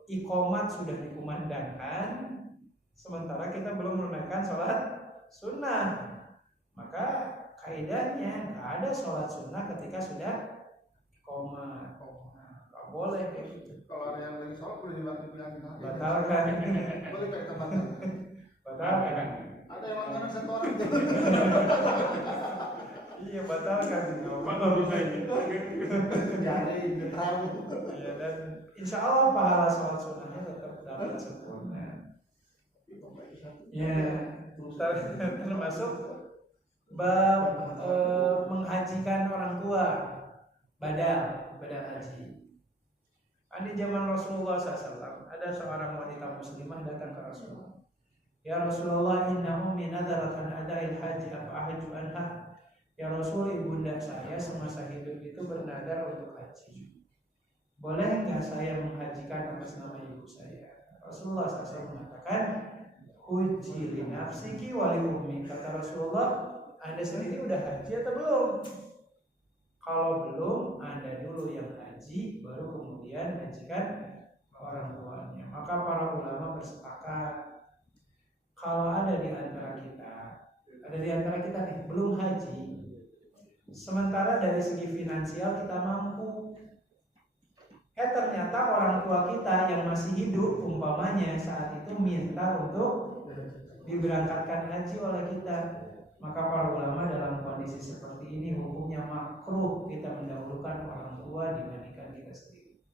iqamat sudah dikumandangkan, sementara kita belum menunaikan sholat sunnah. Maka kaidahnya nggak ada sholat sunnah ketika sudah iqamat. Nggak boleh kayak gitu. Kalau ada yang lagi sholat boleh dibatalkan. Batalkan. Boleh kayak tempat. Batalkan. Ada yang langganan 1 orang. Iya, batalkan. Kok nggak bisa ini? Jadi terang. Ya, dan insya Allah pahala sholat sunnahnya tetap dapat sempurna. Ya, termasuk bab menghajikan orang tua, badal haji. Di zaman Rasulullah SAW ada seorang wanita muslimah datang ke Rasulullah. Ya Rasulullah, inna ummi nadarat an ada'il haji apa ahaju anha. Ya Rasul, ibunda saya semasa hidup itu bernadar untuk haji. Boleh nggak saya menghajikan atas nama ibu saya? Rasulullah SAW mengatakan, huji li nafsiki wali ummi. Kata Rasulullah, Anda sendiri udah haji atau belum? Kalau belum, Anda dulu yang haji, baru kemudian hajikan orang tuanya. Maka para ulama bersepakat, kalau ada di antara kita nih belum haji, sementara dari segi finansial kita mampu, ternyata orang tua kita yang masih hidup umpamanya saat itu minta untuk diberangkatkan haji oleh kita, maka para ulama dalam kondisi seperti ini hukumnya makruh kita mendahulukan orang tua dibandingkan kita sendiri.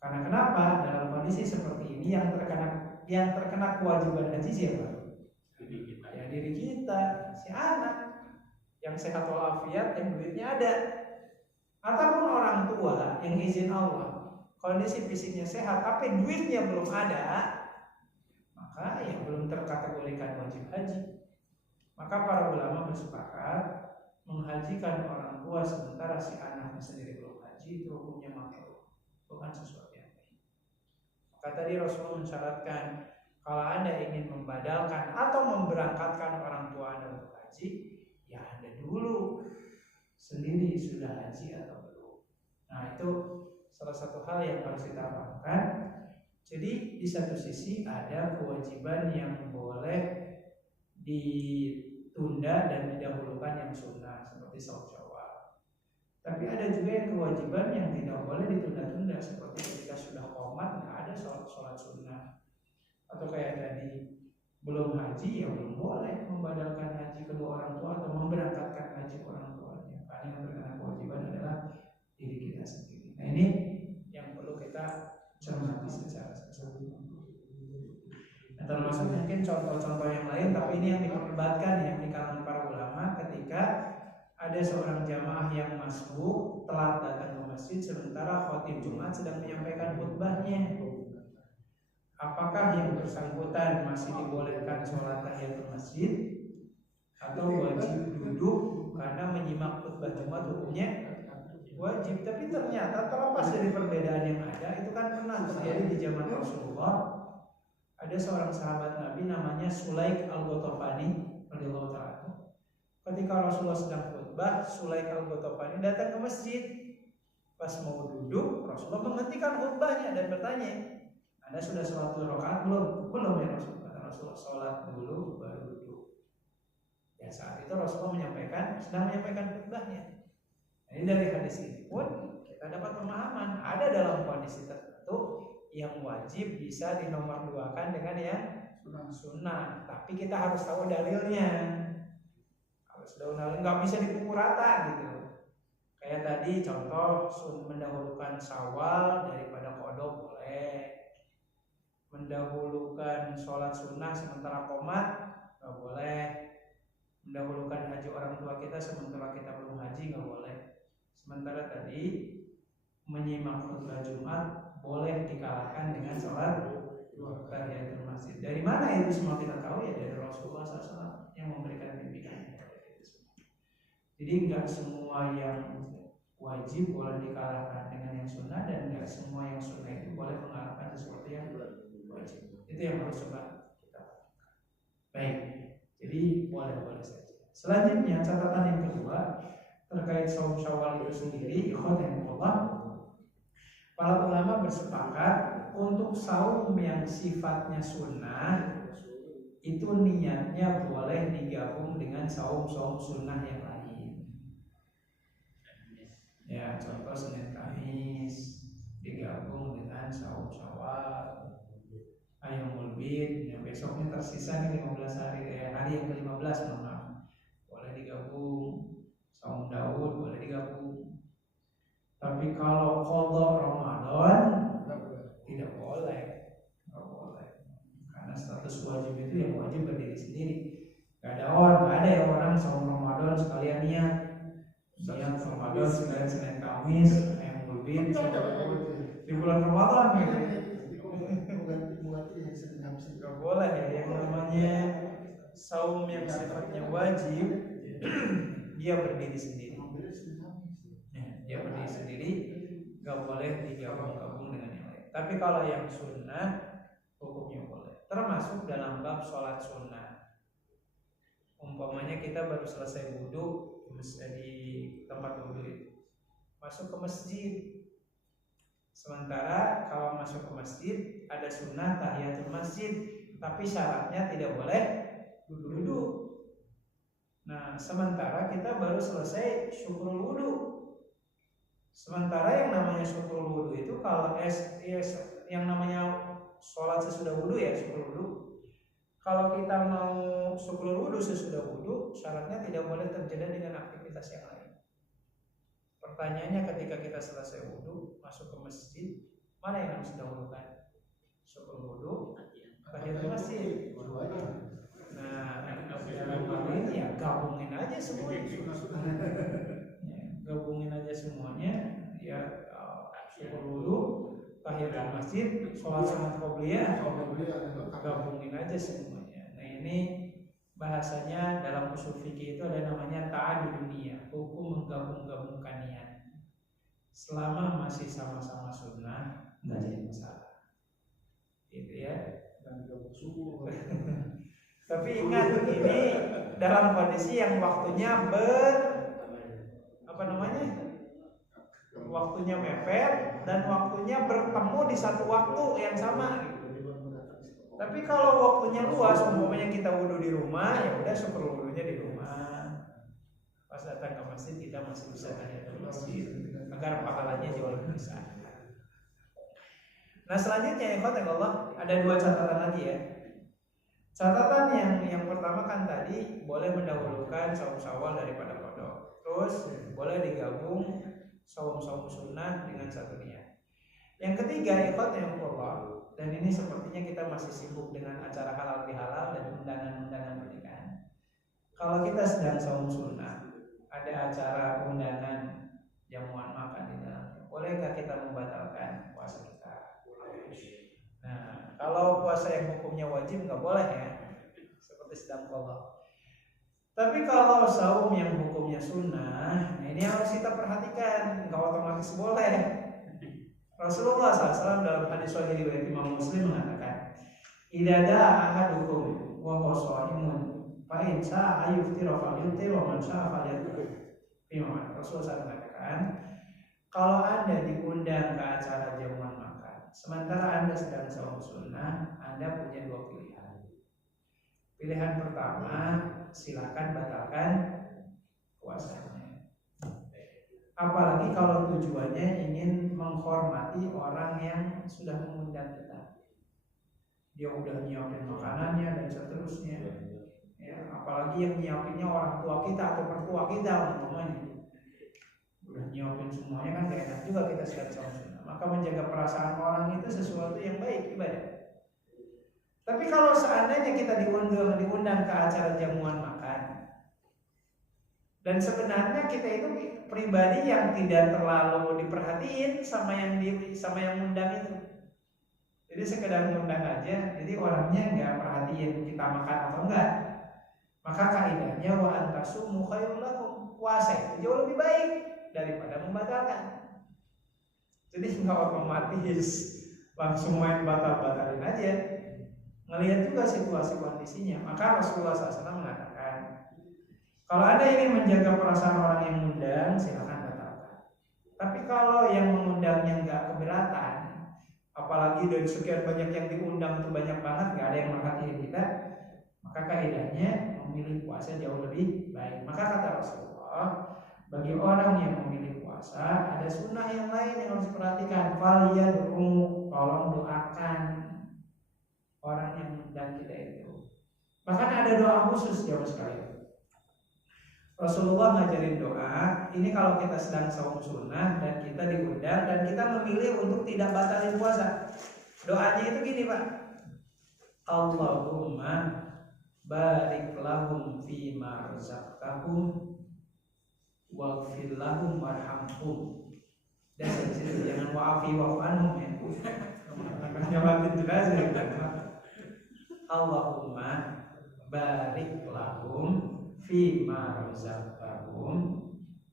Karena kenapa? Dalam kondisi seperti ini yang terkena kewajiban haji siapa? Diri kita, si anak yang sehat walafiat, yang duitnya ada. Ataupun orang tua yang izin Allah, kondisi fisiknya sehat tapi duitnya belum ada, maka yang belum terkategorikan wajib haji. Maka para ulama bersepakat menghajikan orang tua sementara si anaknya sendiri belum haji itu hukumnya makruh, bukan sesuatu yang baik. Maka tadi Rasulullah mensyaratkan kalau Anda ingin membadalkan atau memberangkatkan orang tua Anda untuk haji, ya Anda dulu sendiri sudah haji atau belum. Nah, itu salah satu hal yang harus kita lakukan. Jadi di satu sisi ada kewajiban yang boleh ditunda dan didahulukan yang sunnah seperti saum Syawal. Tapi ada juga yang kewajiban yang tidak boleh ditunda-tunda seperti ketika sudah qomat nggak ada sholat sunnah. Atau kayak tadi belum haji ya belum boleh membadalkan haji kedua orang tua atau memberangkatkan haji orang tuanya. Karena yang terkena kewajiban adalah diri kita sendiri. Nah, ini yang perlu kita cermati secara sesungguhnya. Nah, termasuk mungkin contoh-contoh yang lain, tapi ini yang diperdebatkan yang di kalangan para ulama ketika ada seorang jamaah yang masbuk telat datang ke masjid sementara khatib Jumat sedang menyampaikan khutbahnya. Apakah yang bersangkutan masih dibolehkan sholat tahiyatul masjid atau wajib duduk karena menyimak khutbah Jumat hukumnya wajib? Tapi ternyata terlepas dari perbedaan yang ada, itu kan pernah terjadi di zaman Rasulullah. Ada seorang sahabat Nabi namanya Sulaik al-Ghatafani radhiyallahu ta'ala. Ketika Rasulullah sedang khutbah, Sulaik al-Ghatafani datang ke masjid. Pas mau duduk, Rasulullah menghentikan khutbahnya dan bertanya, Anda sudah sholat 2 rakaat belum? Belum ya Rasulullah. Rasulullah sholat dulu baru duduk. Ya saat itu Rasulullah sedang menyampaikan khutbahnya. Jadi dari hadis ini pun kita dapat pemahaman ada dalam kondisi tertentu yang wajib bisa dinomorduakan dengan yang sunnah. Tapi kita harus tahu dalilnya. Harus tahu dalilnya, nggak bisa dipukul rata gitu. Kayak tadi contoh mendahulukan Syawal daripada qada boleh. Mendahulukan sholat sunnah sementara qomat nggak boleh. Mendahulukan haji orang tua kita sementara kita belum haji nggak boleh. Sementara tadi menyimak khutbah Jumat boleh dikalahkan dengan sholat tahiyatul masjid. Dari mana itu semua kita tahu? Ya dari Rasulullah SAW yang memberikan bimbingan. Jadi nggak semua yang wajib boleh dikalahkan dengan yang sunnah dan nggak semua yang sunnah itu boleh mengalahkan sesuatu yang wajib. Itu yang harus coba kita lakukan. Baik, jadi boleh saja. Selanjutnya catatan yang kedua terkait saum Syawal itu sendiri, para ulama bersepakat untuk saum yang sifatnya sunnah itu niatnya boleh digabung dengan saum-saum sunnah yang lain. Ya, contoh Senin Kamis digabung dengan saum Syawal, Ayyamul Bid, yang besoknya tersisa nih 15 hari, hari yang ke-15 maaf, boleh digabung Tapi kalau qadha Ramadan tidak boleh, nggak boleh. Karena status wajib itu yang wajib berdiri sendiri. Gak ada orang saum Ramadan sekalian niat Ramadan sekalian Senin Kamis ayam bulbin di bulan Ramadan gitu. Gak boleh ya, yang namanya saum yang sifatnya wajib dia berdiri sendiri. Dia berdiri sendiri, gak boleh digabung-gabung dengan yang lain. Tapi kalau yang sunnah hukumnya boleh. Termasuk dalam bab sholat sunnah. Umpamanya kita baru selesai wudhu di tempat wudhu itu, masuk ke masjid. Sementara kalau masuk ke masjid ada sunnah tahiyatul masjid, tapi syaratnya tidak boleh duduk. Nah, sementara kita baru selesai syukurul wudhu. Sementara yang namanya syukurul wudhu itu kalau yang namanya sholat sesudah wudhu ya syukurul wudhu. Kalau kita mau syukurul wudhu sesudah wudhu, syaratnya tidak boleh terjadi dengan aktivitas yang lain. Pertanyaannya ketika kita selesai wudhu masuk ke masjid, mana yang harus didahulukan? Syukurul wudhu, tahiyatul masjid. Nah, dalam hal ini ya gabungin aja semuanya. Gabungin aja semuanya ya, syukur wudhu, tahiyatul masjid, sholat sunat qobliyah, gabungin aja semuanya. Nah, ini bahasanya dalam usul fikih itu ada namanya ta'adud niyah, hukum menggabung-gabungkan niat. Selama masih sama-sama sunnah, nggak jadi masalah. Gitu ya. Dan subuh. Tapi ingat ini dalam kondisi yang waktunya waktunya mepet dan waktunya bertemu di satu waktu yang sama gitu. Tapi kalau waktunya luas, umpamanya kita wudhu di rumah, ya udah syukur wudhunya di rumah. Pas datang ke masjid kita masih bisa tahiyatul masjid agar pahalanya jauh lebih besar. Nah, selanjutnya Allah ada dua catatan lagi ya. Catatan yang pertama kan tadi boleh mendahulukan saum Syawal daripada qadha. Terus boleh digabung saum-saum sunnah dengan satu niat. Yang ketiga Allah, dan ini sepertinya kita masih sibuk dengan acara halal bihalal dan undangan-undangan pernikahan. Kalau kita sedang saum sunnah, ada acara undangan jamuan makan di dalamnya, bolehkah kita membatalkan puasa kita? Nah, kalau puasa yang hukumnya wajib nggak boleh ya, seperti sedang qadha. Tapi kalau saum yang hukumnya sunnah, nah ini harus kita perhatikan, nggak otomatis boleh. Rasulullah SAW dalam hadis sahih riwayat Imam Muslim mengatakan, "Idza da'a ahadukum wa huwa sha'imun, fa in sha'a yuftira falyuftir wa man sha'a falyakul." Rasulullah SAW mengatakan, kalau Anda diundang ke acara jamuan makan, sementara Anda sedang saum sunnah, Anda punya dua pilihan. Pilihan pertama, silakan batalkan puasanya. Apalagi kalau tujuannya ingin menghormati orang yang sudah mengundang kita. Dia udah nyiapin makanannya dan seterusnya. Ya, apalagi yang nyiapinnya orang tua kita atau mertua kita umpamanya. Udah nyiapin semuanya kan gak enak juga kita sedang saum sunnah. Maka menjaga perasaan orang itu sesuatu yang baik, ibadah. Tapi kalau seandainya kita diundang ke acara jamuan makan, dan sebenarnya kita itu pribadi yang tidak terlalu diperhatiin sama yang undang itu. Jadi sekedar ngundang aja, jadi orangnya nggak perhatiin kita makan atau enggak. Maka kaidahnya wa antasumu khairul lakum, puasa itu jauh lebih baik daripada membatalkan. Jadi nggak otomatis langsung main batalin aja. Ngelihat juga situasi kondisinya. Maka Rasulullah SAW mengatakan, kalau Anda ingin menjaga perasaan orang yang mengundang, silakan batalkan. Tapi kalau yang mengundangnya nggak keberatan, apalagi dari sekian banyak yang diundang itu banyak banget, nggak ada yang merhatiin kita, maka kaidahnya memilih puasa jauh lebih baik. Maka kata Rasulullah, bagi orang yang memilih puasa, ada sunnah yang lain yang harus diperhatikan. Faliyad'u, tolong doakan orang yang mengundang kita itu. Bahkan ada doa khusus jamaah sekalian. Rasulullah ngajarin doa. Ini kalau kita sedang saum sunnah dan kita diundang dan kita memilih untuk tidak batalin puasa. Doanya itu gini Pak. Allahumma barik lahum fima razaqtahum waghfir lahum warhamhum. Dan di situ jangan wa'afi wa'fu anhum ya. Nyawatin jelas ya. Allahumma barik lahum fima razaqtahum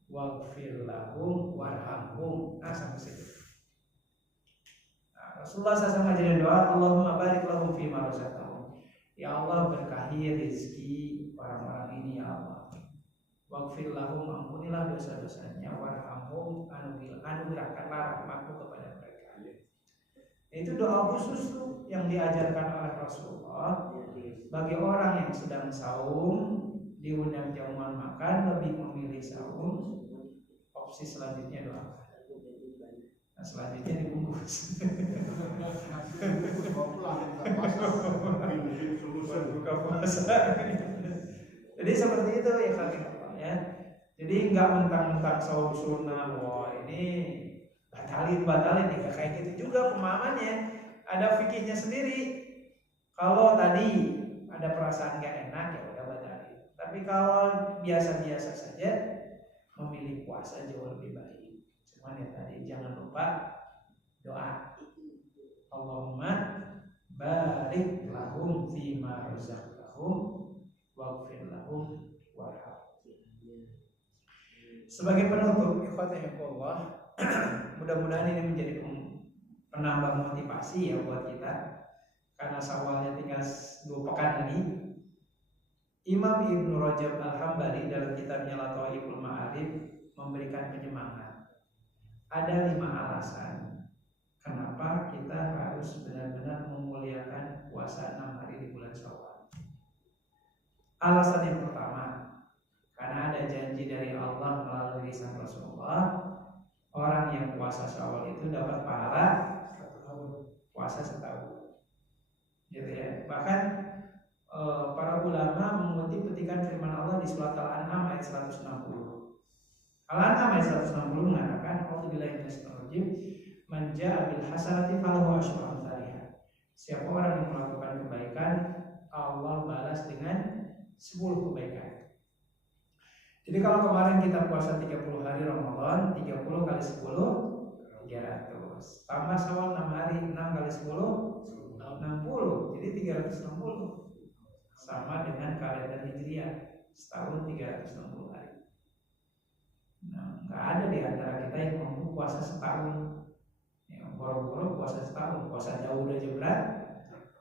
waghfir lahum warhamhum. Nah, sampai situ. Nah, Rasulullah SAW ngajarin doa, Allahumma barik lahum fima razaqtahum. Ya Allah, berkahi rezeki orang-orang ini ya Allah. Waghfir lahum, ampunilah dosa-dosanya, warhamhum, anugerahkanlah rahmatmu kepada mereka. Itu doa khusus tuh yang diajarkan oleh Rasulullah bagi orang yang sedang saum, diundang jamuan makan, lebih memilih saum. Opsi selanjutnya doa. Nah, selanjutnya dibungkus. Buka puasa. Jadi seperti itu ya Kak ya. Jadi nggak mentang-mentang saum sunnah, wah ini batalin ya, kayak gitu juga pemahamannya. Ada fikihnya sendiri. Kalau tadi ada perasaan nggak enak ya udah batalin. Tapi kalau biasa-biasa saja, memilih puasa jauh lebih baik. Cuman ya tadi jangan lupa doa. Allahumma barik lahum fima razaqtahum waghfir lahum warhamhum. Sebagai penutup, ikhwatahillah, mudah-mudahan ini menjadi penambah motivasi ya buat kita. Karena Syawalnya tinggal 2 pekan lagi. Imam Ibnu Rajab Al-Hambali dalam kitabnya Lataiful Ma'arif memberikan penyemangat. Ada 5 alasan kenapa kita harus benar-benar memuliakan puasa 6 hari di bulan Syawal. Alasan yang pertama, karena ada janji dari Allah melalui lisan Rasulullah, orang yang puasa Syawal itu dapat pahala puasa setahun. Gitu ya. Bahkan para ulama mengutip petikan firman Allah di surat Al-An'am ayat 160. Al-An'am ayat 160 mengatakan, "A'udzubillahi minasyaitonir rajim, man jaa'a bil hasanati falahu asyru amsalihha." Siapa orang yang melakukan kebaikan, Allah balas dengan 10 kebaikan. Jadi kalau kemarin kita puasa 30 hari Ramadan, 30 kali 10 300. Tambah Syawal 6 hari, 6 kali 10 60. Jadi 360. Sama dengan kalender Hijriah, setahun 360 hari. Nah, nggak ada di antara kita yang mampu puasa setahun. Ya, boro-boro puasa setahun, puasa jauh udah berat.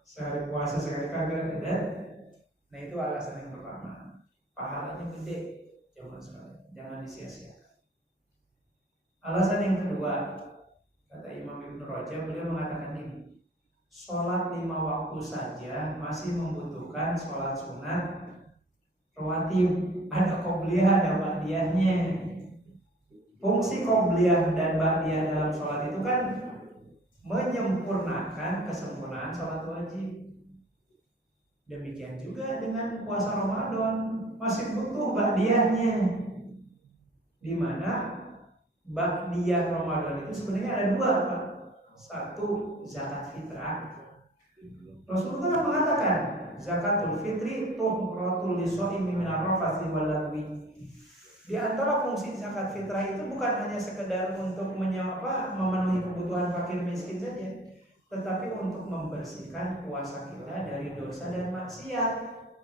Sehari puasa sekali kagak ada. Nah, itu alasan yang pertama. Pahalanya gede, jangan disia-siakan. Alasan yang kedua, kata Imam Ibnu Rajab, beliau mengatakan ini. Sholat 5 waktu saja masih membutuhkan sholat sunat rawatib. Ada qobliyah, ada ba'diyahnya. Fungsi qobliyah dan ba'diyah dalam sholat itu kan menyempurnakan kesempurnaan sholat wajib. Demikian juga dengan puasa Ramadan, masih butuh ba'diyahnya. Di mana ba'diyah Ramadan itu sebenarnya ada 2, Pak. Satu, zakat fitrah. Rasulullah mengatakan zakatul fitri tuhratul lishaimi minar rafathi wal lagwi. Di antara fungsi zakat fitrah itu bukan hanya sekedar untuk memenuhi kebutuhan fakir miskin saja, tetapi untuk membersihkan puasa kita dari dosa dan maksiat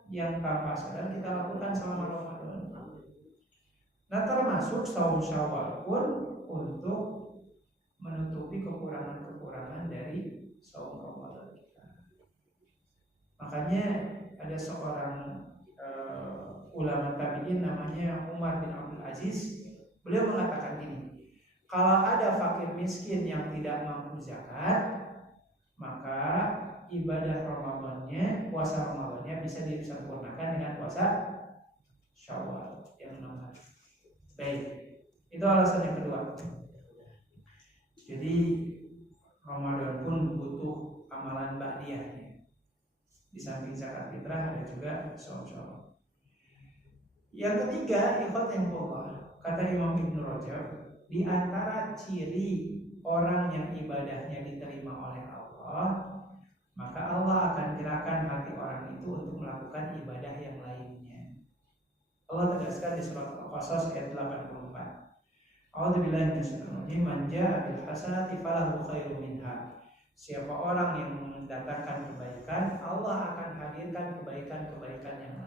yang tanpa sadar kita lakukan selama Ramadan. Nah, termasuk saum Syawal pun untuk menutupi kekurangan-kekurangan dari saum Ramadan kita. Makanya ada seorang ulama tabi'in namanya Umar bin Abdul Aziz. Beliau mengatakan gini, kalau ada fakir miskin yang tidak mampu zakat, maka ibadah Ramadannya, puasa Ramadannya bisa disempurnakan dengan puasa Syawal yang 6 hari. Baik, itu alasan yang kedua. Jadi Ramadan pun butuh amalan ba'diyahnya. Di samping zakat fitrah ada juga saum Syawal. Yang ketiga, ikhwanullah, kata Imam Ibnu Rajab, di antara ciri orang yang ibadahnya diterima oleh Allah, maka Allah akan gerakan hati orang itu untuk melakukan ibadah yang lainnya. Allah tegaskan di surat Al-Qasas ayat 84. A'udzubillahi minasyaitonir rajim. Man jaa'a bil hasanati falahu khairum minha. Siapa orang yang mendatangkan kebaikan, Allah akan hadirkan kebaikan-kebaikan yang lain.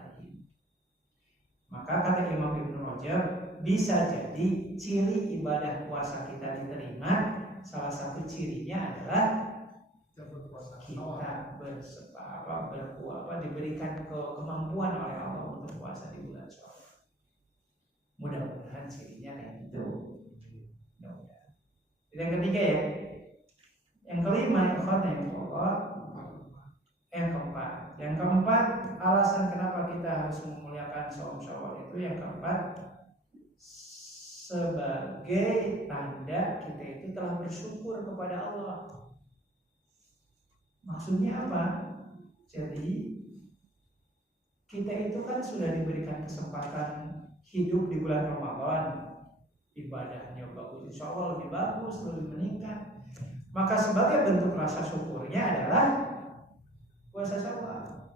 Maka kata Imam Ibnu Rajab, bisa jadi ciri ibadah puasa kita diterima, salah satu cirinya adalah kita diberikan kemampuan oleh Allah untuk puasa di bulan Syawal. Mudah-mudahan cirinya kayak gitu. Mudah-mudahan. Yang ketiga ya. Yang kelima, yang keempat, alasan kenapa kita harus memuliakan saum Syawal itu, yang keempat, sebagai tanda kita itu telah bersyukur kepada Allah. Maksudnya apa? Jadi kita itu kan sudah diberikan kesempatan hidup di bulan Ramadan, ibadahnya bagus, insya Allah lebih bagus, lebih meningkat. Maka sebagai bentuk rasa syukurnya adalah puasa Syawal.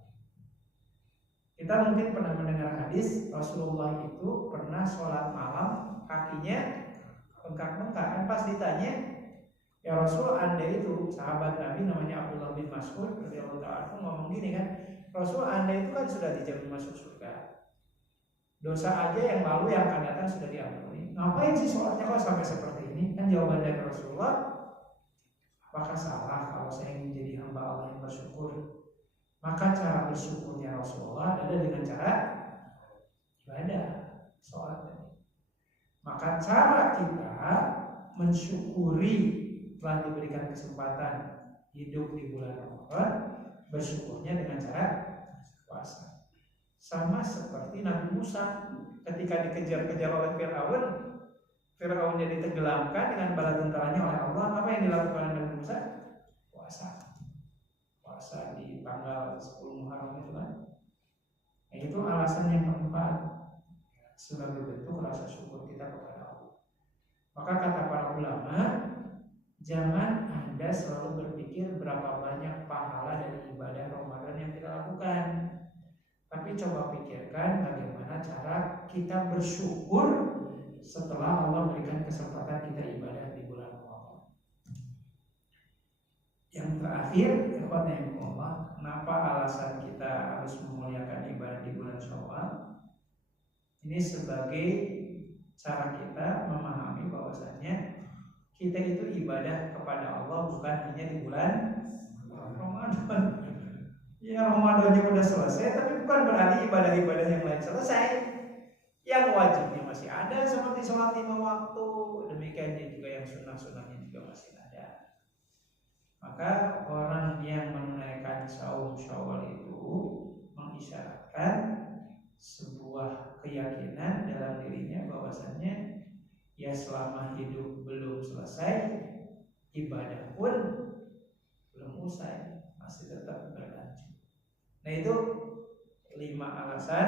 Kita mungkin pernah mendengar hadis Rasulullah itu pernah sholat malam kakinya bengkak-bengkak. Kan pas ditanya, ya Rasul, Anda itu sahabat Nabi namanya Abdullah bin Mas'ud radhiyallahu ta'ala ngomong gini kan, Rasul, Anda itu kan sudah dijamin masuk surga. Dosa aja yang lalu yang akan datang sudah diampuni. Ngapain sih sholatnya kok sampai seperti ini? Kan jawaban dari Rasulullah, apakah salah kalau saya ingin jadi hamba Allah yang bersyukur? Maka cara bersyukurnya Rasulullah adalah dengan cara ibadah, sholat. Maka cara kita mensyukuri telah diberikan kesempatan hidup di bulan Ramadan, bersyukurnya dengan cara puasa. Sama seperti Nabi Musa ketika dikejar-kejar oleh Fir'aun, Fir'aunnya ditenggelamkan dengan bala tentaranya oleh Allah. Apa yang dilakukan Nabi Musa? Puasa. Puasa di tanggal 10 Muharram itu kan. Nah, itu alasan yang keempat, sebagai bentuk rasa syukur kita kepada Allah. Maka kata para ulama, jangan Anda selalu berpikir berapa banyak pahala dari ibadah Ramadan yang kita lakukan, tapi coba pikirkan bagaimana cara kita bersyukur setelah Allah berikan kesempatan kita ibadah di bulan Ramadan. Yang terakhir, Allah, kenapa alasan kita harus memuliakan ibadah di bulan Syawal? Ini sebagai cara kita memahami bahwasanya kita itu ibadah kepada Allah bukan hanya di bulan Ramadan. Ya, Ramadannya udah selesai, tapi bukan berarti ibadah-ibadah yang lain selesai. Yang wajibnya masih ada seperti sholat 5 waktu, demikian juga yang sunnah-sunnahnya juga masih ada. Maka orang yang menunaikan saum Syawal itu mengisyaratkan sebuah keyakinan dalam dirinya bahwasannya ya selama hidup belum selesai, ibadah pun belum usai, masih tetap berlanjut. Nah, itu 5 alasan.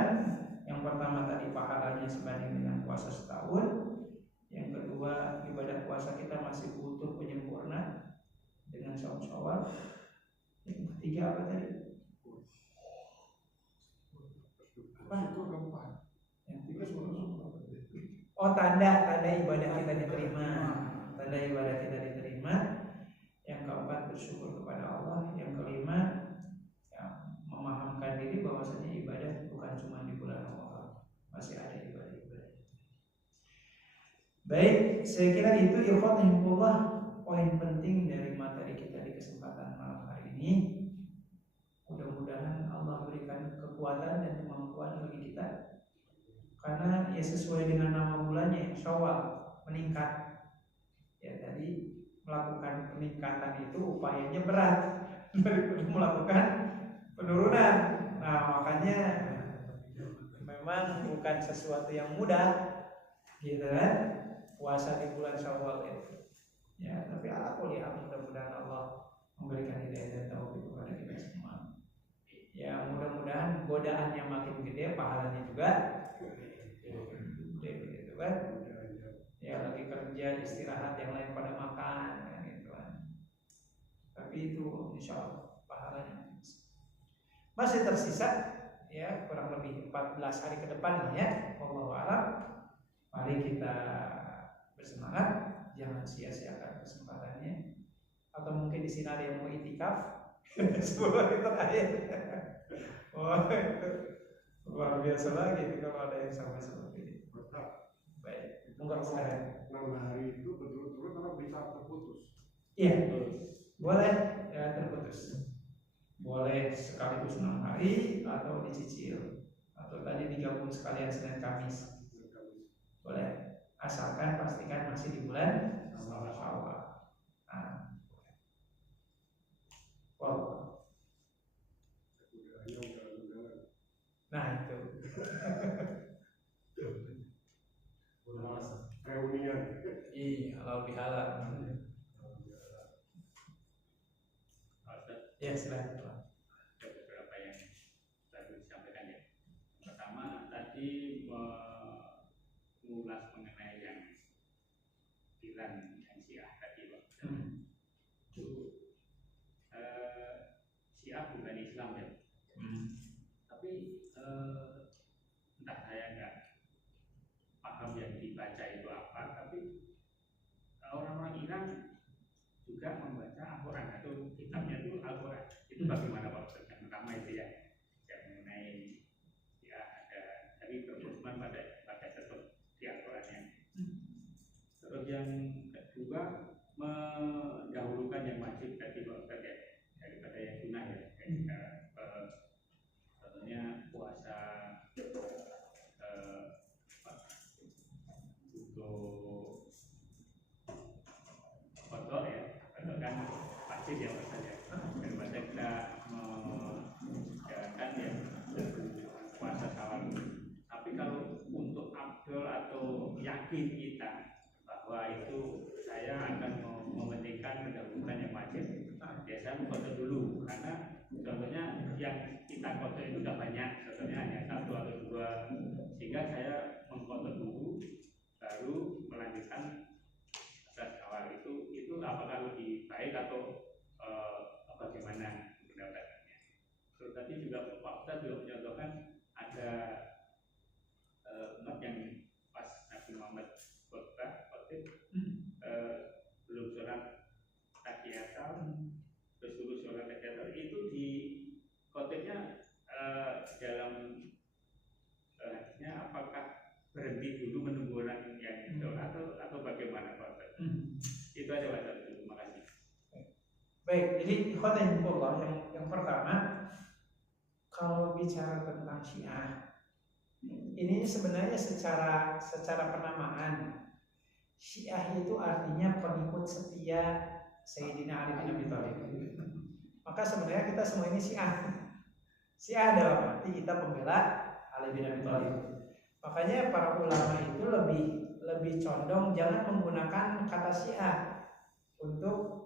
Yang pertama tadi pahalanya sebanding dengan puasa setahun. Yang kedua, ibadah puasa kita masih butuh penyempurna dengan saum Syawal. Yang ketiga apa tadi? Apa? Yang ketiga tanda ibadah kita diterima. Tanda ibadah kita diterima. Yang keempat, bersyukur kepada Allah. Yang kelima, memahamkan diri bahwasanya ibadah bukan cuma di bulan Ramadan, masih ada ibadah-ibadah. Baik, saya kira itu ikhwanullah poin penting dari materi kita di kesempatan malam hari ini. Mudah-mudahan Allah berikan kekuatan dan kemampuan bagi kita, karena ya sesuai dengan nama bulannya, Syawal, meningkat. Ya, tadi melakukan peningkatan itu upayanya berat daripada melakukan penurunan. Nah, makanya memang bukan sesuatu yang mudah, gitu kan, puasa di bulan Syawal itu. Ya, tapi alhamdulillah, mudah-mudahan Allah memberikan hidayah dan taufik kepada kita semua. Ya, mudah-mudahan godaannya makin gede, pahalanya juga gitu kan? Ya lagi kerja istirahat, yang lain pada makan kan gitu kan. Tapi itu insya Allah pahalanya masih tersisa ya kurang lebih 14 hari ke depan lah ya. Wallahu a'lam. Mari kita bersemangat, jangan sia-siakan kesempatannya. Atau mungkin di sini ada yang mau itikaf 10 hari terakhir. Wah, itu luar biasa lagi kalau ada yang sama seperti ini. Baik, enggak sekarang 6 hari itu berturut-turut atau bisa terputus? iya, boleh ya terputus. Boleh sekaligus 6 hari atau dicicil, atau tadi digabung sekalian Senin Kamis. Boleh, asalkan pastikan masih di bulan Syawal. Nah itu. Reunian. Iya, halal bihalal. Ya silakan. Ada beberapa yang baru disampaikan ya. Pertama tadi mengulas mengenai yang Iran yang Syiah tadi Pak. Itu Syiah bukan Islam ya. Tapi entah saya nggak paham yang dibaca itu apa. Tapi orang-orang Iran juga membaca Al-Quran atau kitabnya itu Al-Quran. Itu bagaimana Pak? Yang pertama itu ya, yang mengenai ya ada dari berhubungan pada tetap di Al-Qurannya. Terus yang kedua mendahulukan yang wajib tadi Pak Ustaz ya, daripada yang sunnah ya. Contohnya puasa untuk kodok ya, kodok kan wajib ya Pak ya. Daripada kita menjalankan ya puasa Syawal. Tapi kalau untuk afdol atau yakin kita bahwa itu saya akan mementingkan mendahulukan yang wajib, biasanya mengkodok dulu karena contohnya yang kita kodok itu sudah banyak, contohnya hanya 1 atau 2, sehingga saya mengkodok dulu baru melanjutkan Syawal. Itu apakah lebih baik atau bagaimana pendapatnya? Terus tadi juga Pak Ustaz juga mencontohkan ada umat yang pas Nabi Muhammad khotbah belum sholat tahiyatul, terus dulu sholat tahiyatul itu di khotbahnya dalam hadisnya apakah berhenti dulu menunggu orang yang sholat atau bagaimana Pak Ustaz? Itu aja Pak Ustaz. Terima kasih. Baik, jadi khotimullah yang pertama, kalau bicara tentang Syiah, ini sebenarnya secara penamaan Syiah itu artinya pengikut setia Sayyidina Ali bin Abi Thalib. Maka sebenarnya kita semua ini Syiah. Syiah dalam arti kita pembela Ali bin Abi Thalib. Makanya para ulama itu lebih condong jangan menggunakan kata Syiah untuk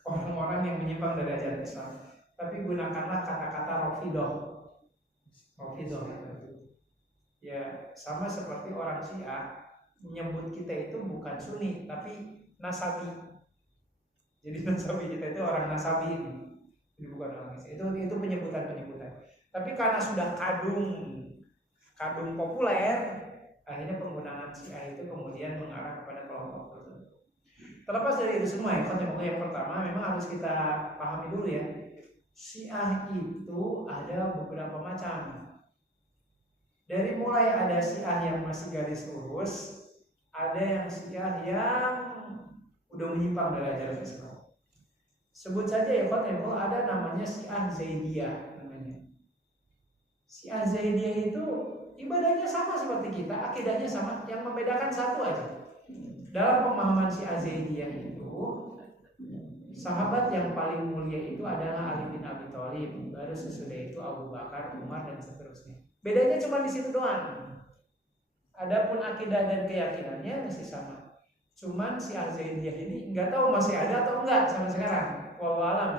orang-orang yang menyimpang dari ajaran Islam, tapi gunakanlah kata-kata Rafidah. Ya sama seperti orang Syiah menyebut kita itu bukan Sunni tapi Nasabi. Jadi Nasabi kita itu orang Nasabi, jadi bukan orang Islam. Itu penyebutan. Tapi karena sudah kadung populer, akhirnya penggunaan Syiah itu kemudian mengarah kepada kelompok tertentu. Terlepas dari itu semua ya, yang pertama memang harus kita pahami dulu ya, Syiah itu ada beberapa macam. Dari mulai ada Syiah yang masih garis lurus, ada yang Syiah yang udah menyimpang dari ajaran Islam. Sebut saja ya Pak, ada namanya Syiah Zaidiyah namanya. Syiah Zaidiyah itu ibadahnya sama seperti kita, akidahnya sama, yang membedakan satu aja. Dalam pemahaman Syiah Zaidiyah itu, sahabat yang paling mulia itu adalah Ali bin Abi Thalib, baru sesudah itu Abu Bakar, Umar dan seterusnya. Bedanya cuma di situ doang. Adapun akidah dan keyakinannya masih sama. Cuman Syiah Zaidiyah ini nggak tahu masih ada atau enggak sampai sekarang. Wallahu a'lam.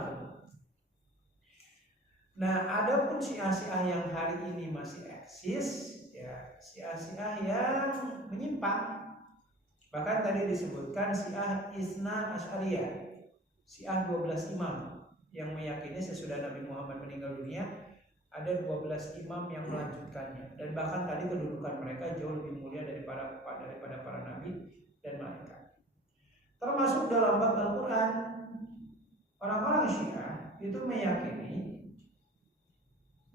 Nah, adapun Syiah yang hari ini masih eksis, ya Syiah yang menyimpang. Bahkan tadi disebutkan Syiah Isna Asy'ariyah, Syiah 12 imam yang meyakini sesudah Nabi Muhammad meninggal dunia ada 12 imam yang melanjutkannya, dan bahkan tadi kedudukan mereka jauh lebih mulia daripada para nabi dan malaikat. Termasuk dalam bab Al-Quran, orang-orang Syiah itu meyakini,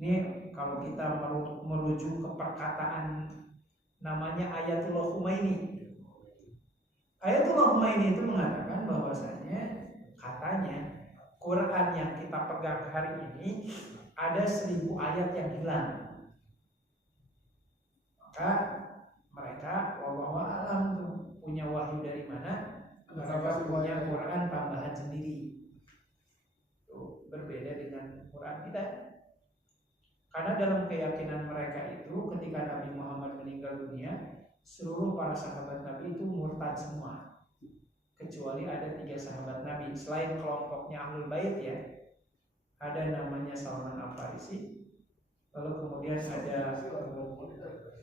ini kalau kita merujuk ke perkataan namanya Ayatullah Khomeini. Ayatullah Khomeini itu mengatakan bahwasanya katanya Quran yang kita pegang hari ini ada 1000 ayat yang hilang. Maka mereka wallahu a'lam tuh punya wahyu dari mana? Mereka punya Quran tambahan sendiri. Tuh, berbeda dengan Quran kita. Karena dalam keyakinan mereka itu ketika Nabi Muhammad meninggal dunia, seluruh para sahabat Nabi itu murtad semua, kecuali ada 3 sahabat Nabi selain kelompoknya Ahlul Bait ya. Ada namanya Salman Al-Farisi, lalu kemudian ada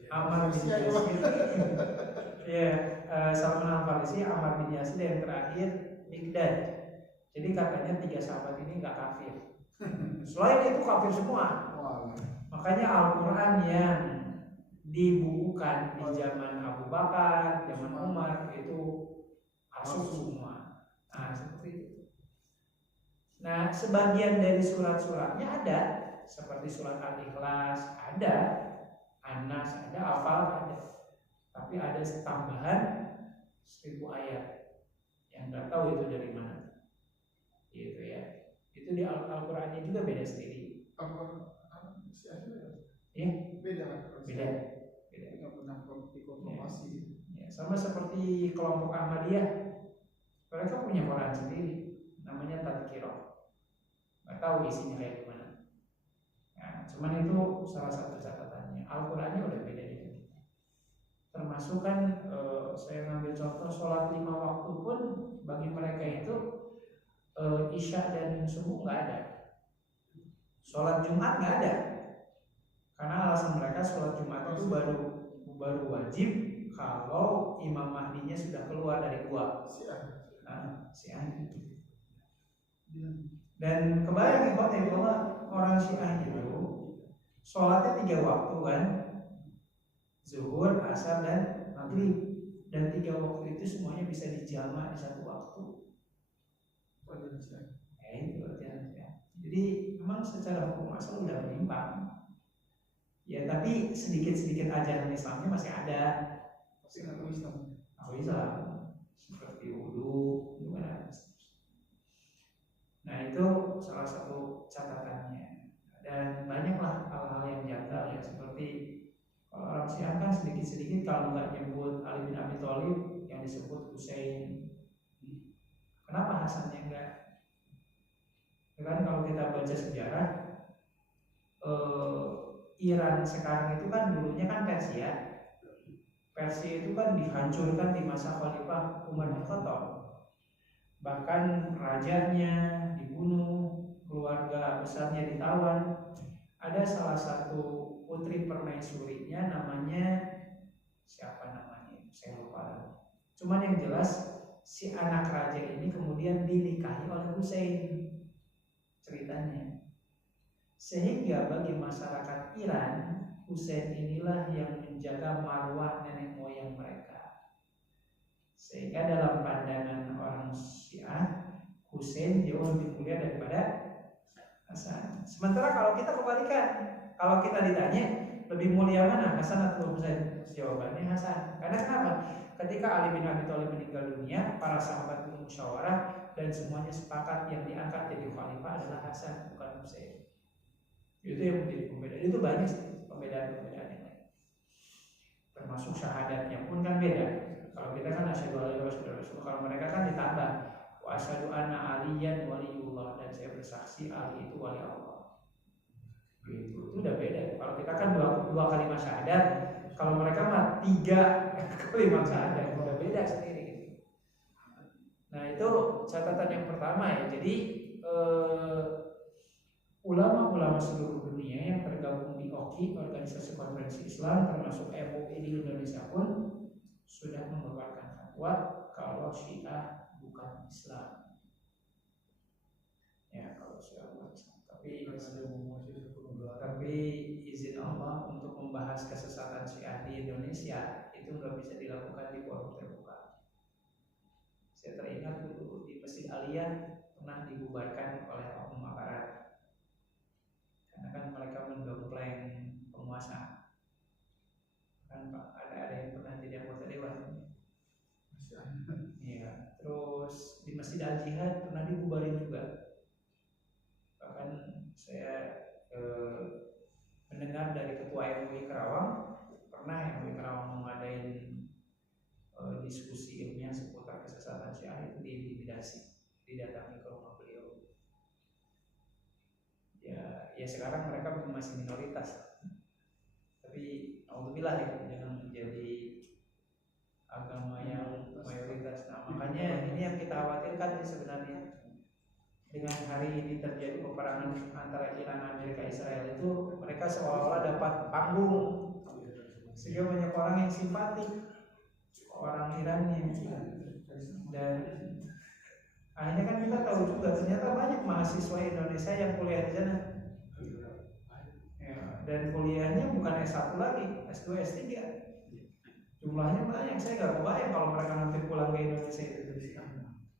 Ammar bin Yasir, ya Salman Al-Farisi, Ammar bin Yasir, yang terakhir Miqdad. Jadi katanya 3 sahabat ini nggak kafir. Selain itu kafir semua. Makanya Al-Quran yang dibukukan di zaman Abu Bakar, zaman Umar itu masuk semua. Nah seperti itu. Nah sebagian dari surat-suratnya ada, seperti surat Al-Ikhlas ada, An-Nas ada, Al-Falaq ada. Tapi ada tambahan 1000 ayat yang nggak tahu itu dari mana. Gitu ya. Itu di Al-Qurannya juga beda sendiri. Ya, beda. Nggak pernah dikonfirmasi. Ya, sama seperti kelompok Ahmadiyah, mereka punya Quran sendiri, namanya Tadkirah. Nggak tahu isinya kayak gimana. Nah, cuman itu salah satu catatannya. Al-Qurannya udah beda dengan kita. Termasuk kan saya ngambil contoh sholat 5 waktu pun bagi mereka itu Isya dan subuh nggak ada. Sholat Jumat nggak ada. Karena alasan mereka sholat Jumat itu baru wajib kalau Imam Mahdinya sudah keluar dari gua. Syiah. Dan kebayang bahwa orang Syiah itu sholatnya 3 waktu kan, zuhur, asar, dan maghrib, dan 3 waktu itu semuanya bisa dijamak di 1 waktu. Itu jadi memang secara hukum asal udah menyimpang. Ya tapi sedikit-sedikit ajaran Islamnya masih ada. Masih Islam. Seperti wudu, gimana? Nah itu salah satu catatannya. Dan banyaklah hal-hal yang janggal ya, seperti kalau orang Syiah kan sedikit-sedikit kalau nggak nyebut Ali bin Abi Thalib yang disebut Husain. Kenapa Hasannya enggak? Kan kalau kita baca sejarah, Iran sekarang itu kan dulunya kan Persia. Persia itu kan dihancurkan di masa Khalifah Umar bin Khattab. Bahkan rajanya dibunuh, keluarga besarnya ditawan. Ada salah satu putri permaisurinya namanya siapa namanya? Saya lupa. Cuman yang jelas si anak raja ini kemudian dinikahi oleh Husain. Ceritanya. Sehingga bagi masyarakat Iran, Husain inilah yang menjaga marwah nenek moyang mereka. Sehingga dalam pandangan orang Syiah, Husain jauh lebih mulia daripada Hasan. Sementara kalau kita kebalikan, kalau kita ditanya lebih mulia mana, Hasan atau Husain? Jawabannya Hasan. Karena kenapa? Ketika Ali bin Abi Thalib meninggal dunia, para sahabat bermusyawarah dan semuanya sepakat yang diangkat jadi khalifah adalah Hasan, bukan Husain. Itu yang menjadi pembedaan. Itu banyak pembedaan-pembedaan yang lain. Termasuk syahadatnya pun kan beda. Kalau kita kan asyhadu alla ilaha illallah, kalau mereka kan ditambah wa asyhadu anna aliyan waliyullah, dan saya bersaksi Ali itu wali Allah. Itu udah beda. Kalau kita kan dua kalimat syahadat, kalau mereka mah 3 kalimat syahadat, udah beda sendiri. Nah itu catatan yang pertama ya. Jadi ulama-ulama seluruh dunia yang tergabung di OKI, Organisasi Konferensi Islam, termasuk kuat kalau Syiah bukan Islam. Ya, kalau Syiah bukan Islam. Tapi izin Allah untuk membahas kesesatan Syiah di Indonesia itu nggak bisa dilakukan di forum terbuka. Saya teringat dulu di Masjid Aliyah pernah dibubarkan oleh oknum aparat karena kan mereka mendompleng penguasa. Kan Pak, ada yang pernah jadi anggota dewan. Iya. Terus di Masjid Al Jihad pernah dibubarin juga. Bahkan saya mendengar dari Ketua MUI Karawang, pernah MUI Karawang mengadain diskusi ilmiah seputar kesesatan Syiah itu diintimidasi, didatangi ke rumah beliau. Ya sekarang mereka masih minoritas, tapi alhamdulillah ya, jangan menjadi agama yang mayoritas. Nah, makanya ini yang kita khawatirkan sih sebenarnya. Dengan hari ini terjadi peperangan antara Iran, Amerika, Israel itu mereka seolah-olah dapat panggung sehingga banyak orang yang simpati orang Irannya, dan akhirnya kan kita tahu juga ternyata banyak mahasiswa Indonesia yang kuliah di sana ya, dan kuliahnya bukan S1 lagi, S2, S3 jumlahnya banyak. Saya nggak kebayang kalau mereka nanti pulang ke Indonesia itu.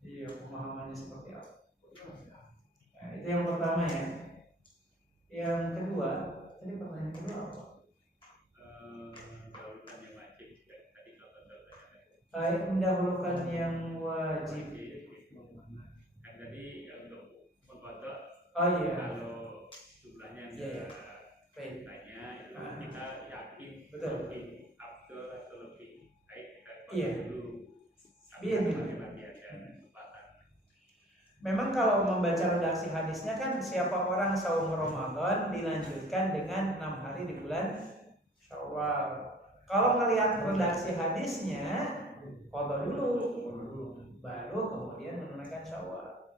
Iya, pemahamannya seperti apa. Nah, itu yang pertama ya. Yang kedua, tadi pertanyaan kedua apa? Mendahulukan yang wajib tadi contoh-contohnya. Mendahulukan yang wajib. Kan tadi untuk mengkodok. Oh iya. Kalau jumlahnya tanya itu kita yakin betul. Lebih afdol atau lebih baik iya. Dulu. Iya. Memang kalau membaca redaksi hadisnya kan siapa orang saum Ramadan dilanjutkan dengan 6 hari di bulan Syawal. Kalau ngelihat redaksi hadisnya qadha dulu, baru kemudian menunaikan Syawal.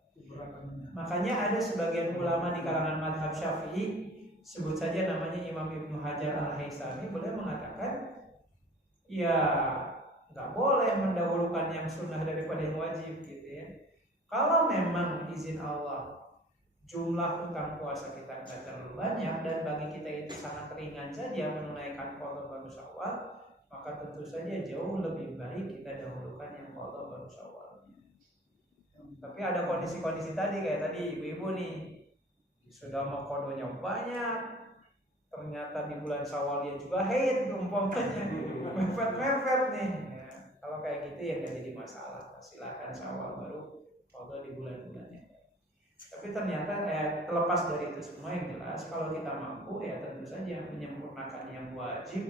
Makanya ada sebagian ulama di kalangan mazhab Syafi'i, sebut saja namanya Imam Ibnu Hajar Al-Haythami, beliau mengatakan ya nggak boleh mendahulukan yang sunnah daripada yang wajib gitu ya. Kalau memang izin Allah jumlah utang puasa kita tidak terlalu banyak dan bagi kita itu sangat ringan saja menunaikan qadha baru Syawal, maka tentu saja jauh lebih baik kita dahulukan yang qadha baru Syawal. Tapi ada kondisi-kondisi tadi kayak tadi ibu-ibu nih sudah mau qadhanya banyak, ternyata di bulan Syawal dia juga haid umpamanya, mepet-mepet nih. Ya, kalau kayak gitu ya nggak jadi masalah, silakan Syawal baru qadha di bulan-bulannya. Tapi ternyata terlepas dari itu semua yang jelas kalau kita mampu ya tentu saja menyempurnakan yang wajib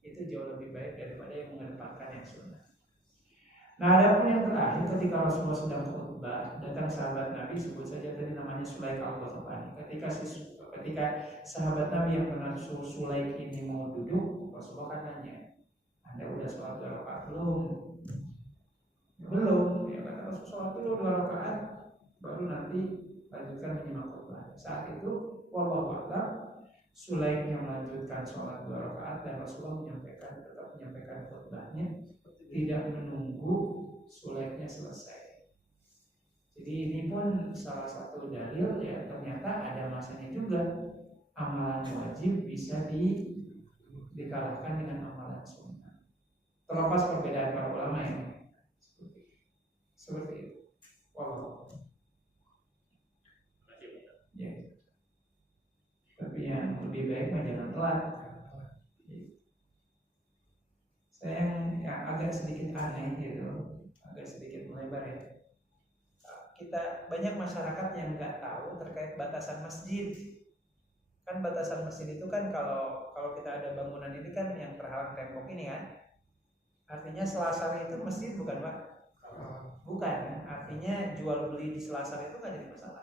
itu jauh lebih baik daripada yang mengedepankan yang sunnah. Nah, ada pun yang terakhir ketika Rasulullah sedang khutbah, datang sahabat Nabi, sebut saja tadi namanya Sulaik al-Ghatafani. Ketika sahabat Nabi yang bernama Sulaik ini mau duduk, Rasulullah kan nanya, "Anda udah sholat 2 rakaat belum?" "Belum." Ya kata Rasulullah, "Sholat dulu 2 rakaat, baru nanti lanjutkan menyimak khutbah." Saat itu, wallahu a'lam, Sulaik yang melanjutkan sholat 2 rakaat dan Rasulullah tetap menyampaikan khutbahnya, tidak menunggu Sulaiknya selesai. Jadi ini pun salah satu dalil ya, ternyata ada masanya juga amalan wajib bisa dikalahkan dengan amalan sunnah. Terlepas perbedaan para ulama ya. Seperti itu. Wallahu. Ya. Tapi yang lebih baik mah jangan telat. Saya yang agak sedikit aneh gitu, agak sedikit melebar ya. Kita banyak masyarakat yang nggak tahu terkait batasan masjid. Kan batasan masjid itu kan kalau kita ada bangunan ini kan yang terhalang tembok ini kan, artinya selasar itu masjid bukan Pak? Bukan, artinya jual beli di selasar itu nggak jadi masalah.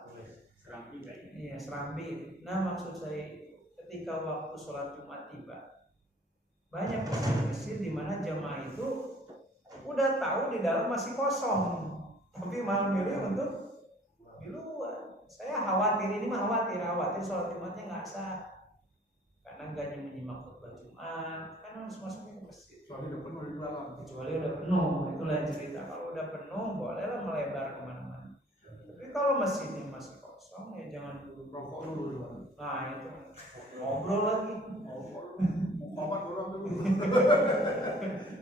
Serambi kan? Iya, serambi. Nah, maksud saya ketika waktu sholat Jumat tiba, banyak masjid di mana jamaah itu udah tahu di dalam masih kosong, tapi malah milih untuk di luar. Saya khawatir, ini mah khawatir sholat Jumatnya nggak sah karena nggak menyimak khutbah Jumat, kan harus masuk ke masjid. Kecuali udah penuh, itulah yang cerita. sudah penuh, bolehlah melebar kemana-mana. Tapi kalau masjidnya masih kosong, ya jangan dulu Rokok dulu. Nah itu ngobrol lagi. Muhammad orang dulu.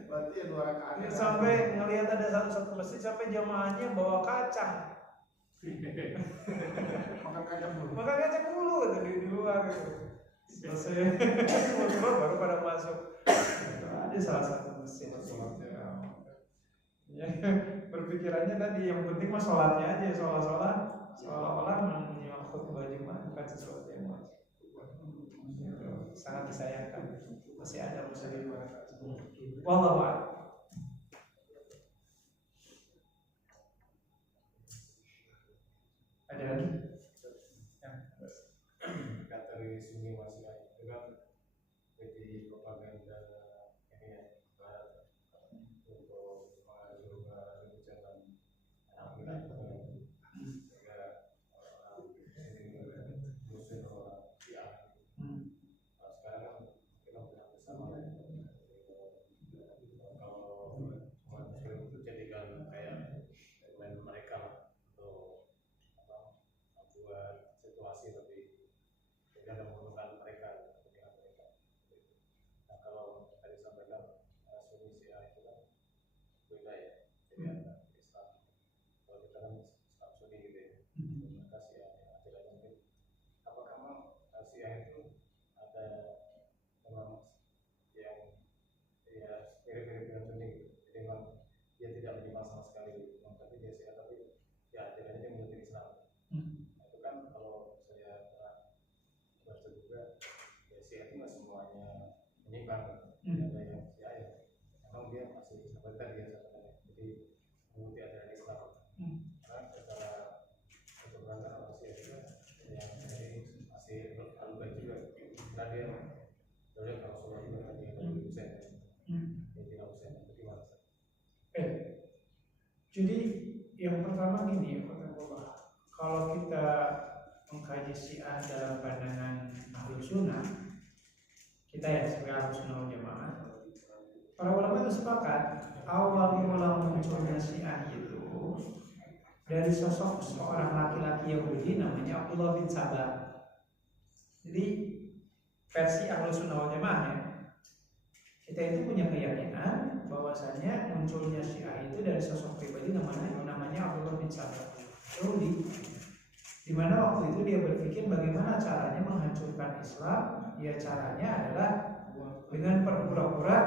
Berarti ya 2 rakaat. Sampai ngelihat ada satu masjid sampai jamaahnya bawa kacang. Makan kacang dulu. Makan kacang dulu gitu, di luar gitu. Selesai ngobrol baru pada masuk. Ada salah satu masjid sholatnya. Ya, berpikirannya tadi yang penting mah sholatnya aja, sholat seolah-olah menyimak khutbah Jumat bukan sesuatu yang wajib. Sangat disayangkan masih ada muslim wallahu a'lam. Ada lagi? Dari sini masih ada juga jadi propaganda ini ya barat untuk mengajukan jalan anak sehingga ini muslim orang Syiah. Sekarang kan kita punya bersama kalau umat muslim itu jadikan kayak mereka untuk buat situasi lebih tidak menguntungkan mereka kepentingan mereka. Nah kalau tadi sampaikan Sunni Syiah itu kan beda ya, jadi ada Islam. Kalau kita kan Islam Sunni gitu ya, maka Syiah yang ada mungkin. Apakah memang Syiah itu ada memang yang ya mirip-mirip dengan Sunni gitu? Jadi memang dia tidak menyimak sama sekali, tapi dia Syiah tapi ya ajarannya dia mengikuti Islam. Nah, itu kan kalau saya baca juga ya Syiah itu nggak semuanya menyimpang, ada yang Syiah ya memang dia masih seperti tadi ya sebenarnya, jadi mengikuti ajaran Islam. Karena secara untuk berangkat orang Syiah juga yang ini masih berubah juga, karena dia boleh kalau Rasulullah juga tadi yang Nabi Hussein yang tidak Hussein itu gimana? Jadi yang pertama gini, kalau kita mengkaji Syiah dalam pandangan Ahlus Sunnah, kita ya sebagai Ahlus Sunnah wal Jamaah, para ulama itu sepakat awal mula munculnya Syiah itu dari sosok seorang laki-laki Yahudi namanya Abdullah bin Sabah. Jadi versi Ahlus Sunnah wal Jamaah ya, kita itu punya keyakinan bahwasanya munculnya Syiah itu dari sosok pribadi namanya Abdullah bin Sabah Yahudi, di mana waktu itu dia berpikir bagaimana caranya menghancurkan Islam. Ya caranya adalah dengan berpura-pura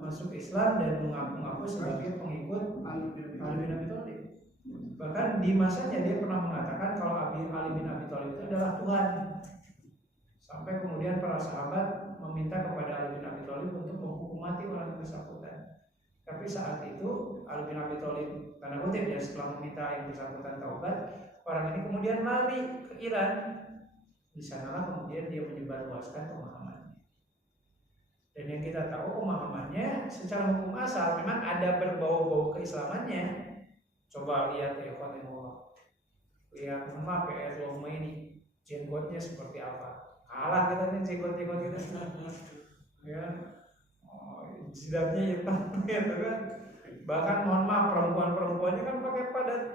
masuk Islam dan mengaku-ngaku sebagai pengikut Ali bin Abi Thalib. Bahkan di masanya dia pernah mengatakan kalau Ali bin Abi Thalib itu adalah Tuhan. Sampai kemudian para sahabat meminta kepada Ali bin Abi Thalib untuk menghukum mati orang bersangkutan. Tapi saat itu Ali bin Abi Thalib tanda kutip ya, setelah meminta yang bersangkutan taubat, orang ini kemudian lari ke Iran. Di sanalah kemudian dia menyebarluaskan pemahamannya. Dan yang kita tahu pemahamannya secara hukum asal memang ada berbau-bau keislamannya. Coba lihat ikhwanullah, lihat PR ini jenggotnya seperti apa? Kalah katanya jenggot-jenggot itu. Ya, jidatnya hitam gitu kan. Bahkan mohon maaf perempuannya kan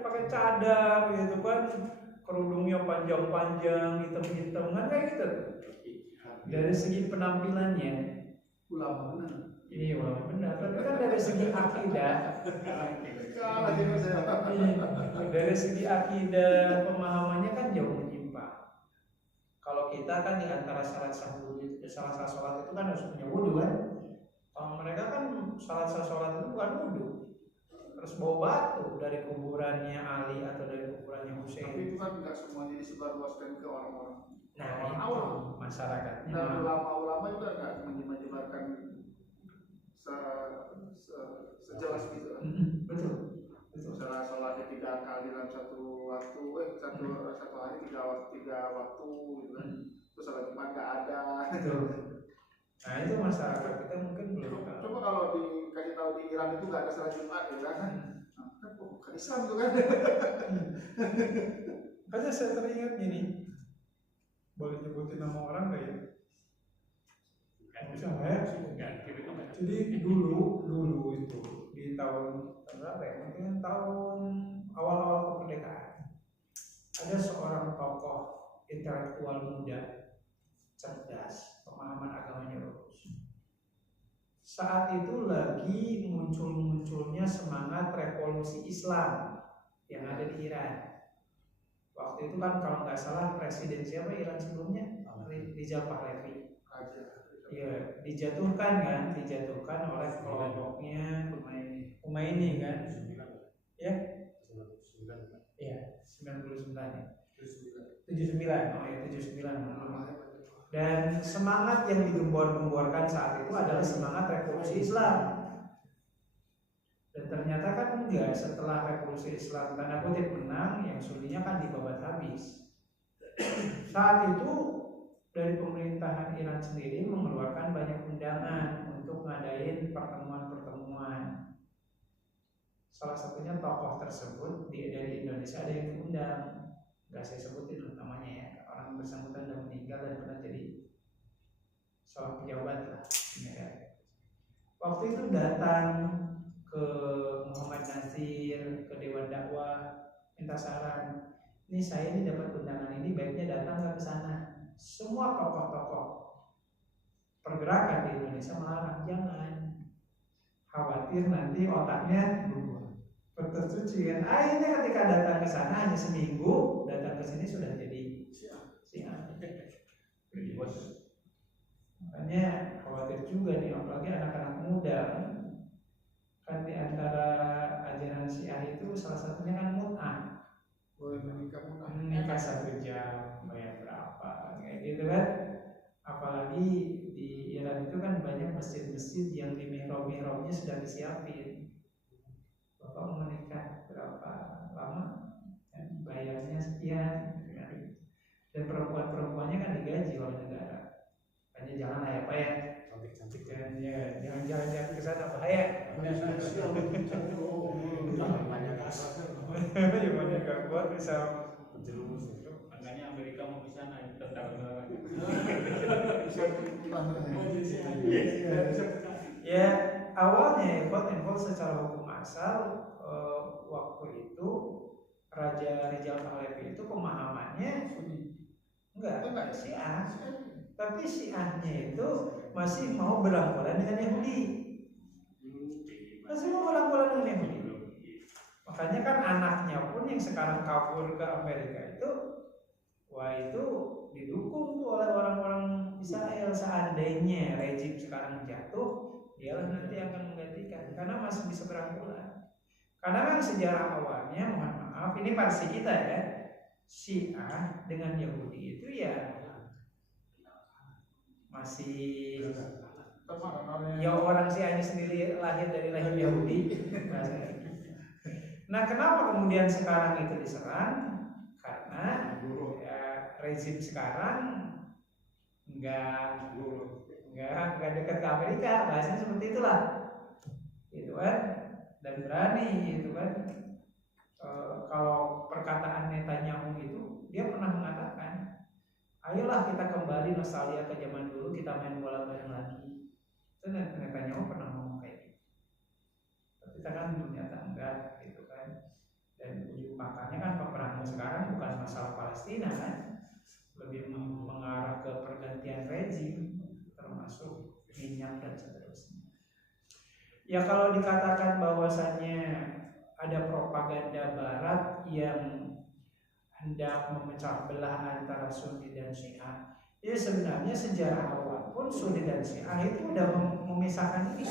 pakai cadar gitu kan, kerudungnya panjang-panjang, hitam-hitam kan kayak gitu. Dari segi penampilannya Ulama benar. ini ulama benar, tapi kan dari segi akidah, dari segi akidah pemahamannya kan jauh menyimpang. Kalau kita kan di antara syarat sah sholat itu kan harus punya wudu kan. Kalau mereka kan syarat sah sholat itu bukan wudu, terus bawa batu dari kuburannya Ali atau dari kuburannya Hussein. Tapi itu kan tidak semuanya disebarluaskan ke orang-orang. Nah orang awam, masyarakatnya. Dan ulama-ulama juga nggak menyebarkan sejelas gitu. Betul. Misalnya sholatnya 3 kali dalam satu waktu, satu hari 3 waktu gitu kan. Terus sholat Jumat nggak ada. Betul. Nah itu masyarakat kita mungkin belum tahu. Coba kalau dikasih tahu di Iran itu nggak ada sholat Jumat ya kan? Kan bukan Islam tuh kan? Karena saya teringat gini, boleh nyebutin nama orang nggak ya? Bisa ya? Jadi dulu itu di di tahun berapa ya? Mungkin tahun awal-awal kemerdekaan. Ada seorang tokoh intelektual muda, cerdas, pemahaman agamanya bagus. Saat itu lagi muncul-munculnya semangat revolusi Islam yang ada di Iran. Waktu itu kan kalau nggak salah presiden siapa Iran sebelumnya? Rizal Pahlavi. Iya, dijatuhkan oleh kelompoknya Khomeini kan? Ya? Iya, 99 ya. 79. Oh ya, 79. Dan semangat yang digembor-gemborkan saat itu adalah semangat revolusi Islam. Dan ternyata kan enggak, setelah revolusi Islam tanda kutip menang, yang sunninya kan dibabat habis. Saat itu dari pemerintahan Iran sendiri mengeluarkan banyak undangan untuk ngadain pertemuan-pertemuan. Salah satunya tokoh tersebut dari Indonesia ada yang diundang. Nggak saya sebutin namanya ya. Orang bersangkutan sudah meninggal dan pernah jadi seorang pejabat lah di negara. Waktu itu datang ke Muhammad Nasir, ke Dewan Dakwah, minta saran. Ini saya dapat undangan ini, baiknya datang nggak ke sana. Semua tokoh-tokoh pergerakan di Indonesia melarang, jangan. Khawatir nanti otaknya tercuci kan. Akhirnya ketika datang ke sana hanya seminggu, datang ke sini sudah jadi Syiah. Makanya khawatir juga nih, apalagi anak-anak muda kan di antara ajaran Syiah itu salah satunya kan mut'ah. Boleh Menikah 1 jam bayar berapa kayak gitu kan. Apalagi di Iran itu kan banyak masjid-masjid yang di mihrab-mihrabnya sudah disiapin. Bapak mau menikah berapa lama dan bayarnya sekian dan perempuan-perempuannya kan digaji oleh negara. Hanya jangan lah ya Pak ya, cantik-cantik kan ya, jangan jalan-jalan ke sana Pak ya. Banyak gak kuat bisa menjerumus. Makanya Amerika mau ke sana tentara. Ya awalnya info secara hukum asal waktu itu Raja Rizal Pahlavi itu pemahamannya enggak Syiah, tapi Syiahnya itu masih mau berangkulan dengan Yahudi, masih mau berangkulan dengan Yahudi. Makanya kan anaknya pun yang sekarang kabur ke Amerika itu, wah itu didukung tuh oleh orang-orang Israel. Seandainya rejim sekarang jatuh, dialah nanti akan menggantikan, karena masih bisa berangkulan. Karena kan sejarah awalnya, mohon maaf, ini versi kita ya, Syiah dengan Yahudi itu ya masih ya orang Syiahnya sendiri lahir dari rahim Yahudi. Nah kenapa kemudian sekarang itu diserang? Karena ya, rezim sekarang nggak dekat ke Amerika, bahasanya seperti itulah, gitu kan, dan berani, gitu kan. Kalau perkataan Netanyahu itu, dia pernah mengatakan, ayolah kita kembali nostalgia ke zaman dulu, kita main bola bareng lagi. Itu Netanyahu pernah ngomong kayak gitu. Tapi kita kan ternyata enggak, gitu kan. Dan makanya kan peperangan sekarang bukan masalah Palestina kan, lebih mengarah ke pergantian rezim, termasuk minyak dan seterusnya. Ya kalau dikatakan bahwasannya ada propaganda Barat yang hendak memecah belah antara Sunni dan Syiah, ya sebenarnya sejarah awal pun Sunni dan Syiah itu udah memisahkan diri,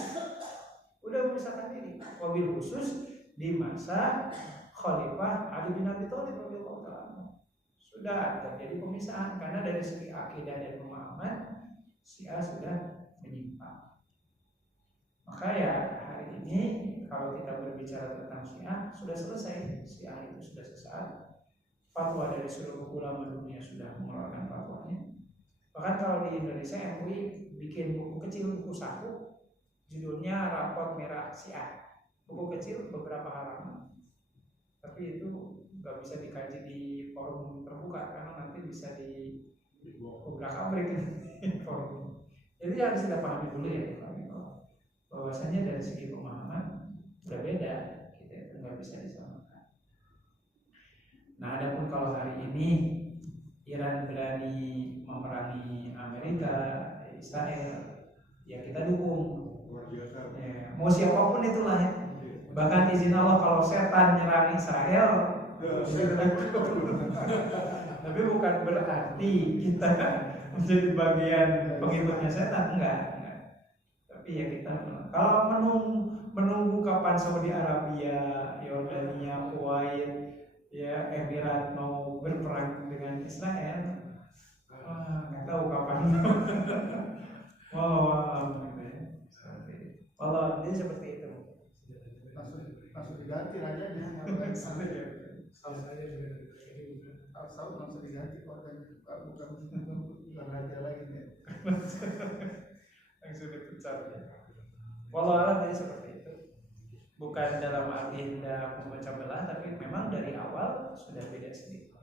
wabil khusus di masa Khalifah Ali bin Abi Thalib radhiyallahu ta'ala sudah terjadi pemisahan, karena dari segi akidah dan pemahaman Syiah sudah menyimpang. Maka ya hari ini kalau kita berbicara tentang Syiah sudah selesai, Syiah itu sudah sesat. Fatwa dari seluruh ulama dunia sudah mengeluarkan fatwanya. Bahkan kalau di Indonesia MUI bikin buku kecil, buku saku, judulnya Raport Merah Syiah. Buku kecil beberapa halaman, tapi itu nggak bisa dikaji di forum terbuka karena nanti bisa diobrak-abrik forum. Jadi harus kita pahami dulu ya, bahwasanya dari segi pemahaman udah beda, gitu, itu nggak bisa disamakan. Nah, adapun kalau hari ini Iran berani memerangi Amerika, Israel, ya kita dukung. Ya, mau siapapun itulah ya. Bahkan izin Allah kalau setan nyerang Israel, tapi bukan berarti kita menjadi bagian pengikutnya setan, enggak. Tapi ya kita kalau menunggu kapan Saudi Arabia, Yordania, Kuwait, ya Emirat mau berperang dengan Israel, nggak tahu kapan. Kalau dia seperti itu, langsung diganti rajanya. Saud langsung diganti orangnya, bukan raja lagi nih. langsung dipecat. Walau alam jadi seperti itu. Bukan dalam arti hendak memecah belah, tapi memang dari awal sudah beda sedikit.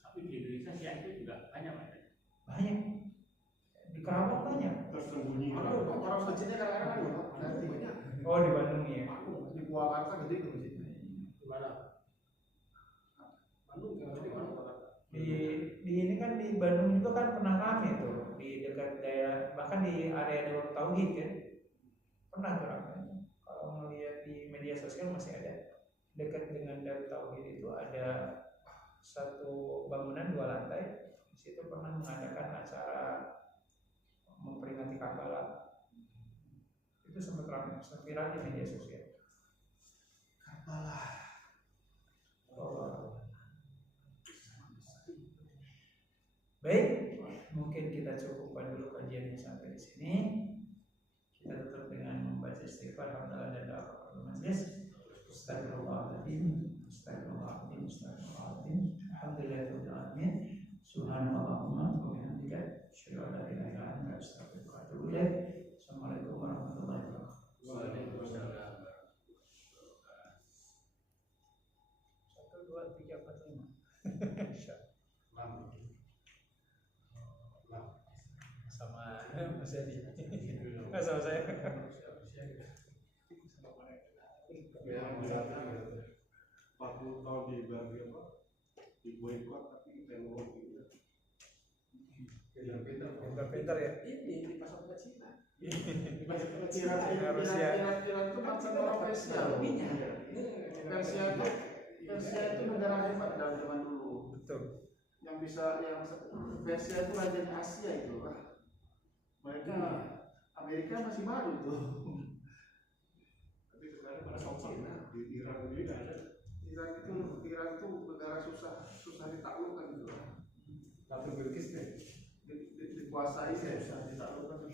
Tapi di Indonesia sih itu juga banyak. Banyak. Di Kerawang banyak. Tersembunyi. Orang masjidnya kadang-kadang ada banyak. Oh, di Bandung ya. Di Purwakarta gede tuh masjidnya. Di mana? Bandung kan di mana? Di ini kan di Bandung juga kan pernah rame tuh di dekat daerah, bahkan di area Darut Tauhid kan pernah tuh rame. Kalau melihat di media sosial masih ada dekat dengan Darut Tauhid itu ada satu bangunan 2 lantai. Di situ pernah mengadakan acara memperingati Karbala. Itu sempat ramai, sempat viral di media sosial. Karbala. Baik, mungkin kita cukupkan dulu kajiannya sampai di sini. Kita tutup dengan membaca istighfar, hamdalah dan doa kepada majelis. Astagfirullahaladzim, astagfirullahaladzim, astagfirullahaladzim. Alhamdulillahirabbil alamin. Subhanallahumma wa bihamdika, asyhadu an la ilaha illa anta, astaghfiruka wa atubu ilaik. Assalamualaikum warahmatullahi wabarakatuh. Waalaikumsalam. 1, 2, 3, 4, 5. Sama Mas Adi. Sama saya. Yang berarti 40 tahun dibagi apa? Di boykot tapi teknologi. Pintar-pintar ya. Ini di pasar Cina. Iran itu macam orang Persia loh. Persia itu negara hebat dalam zaman dulu. Betul. Yang Persia itu rajanya Asia itu. Mereka Amerika masih malu tuh. Tapi sekarang pada Cina di Iran juga ada. Iran itu negara susah ditaklukkan gitu. Satu Bilqis deh. Dikuasai susah ditaklukkan.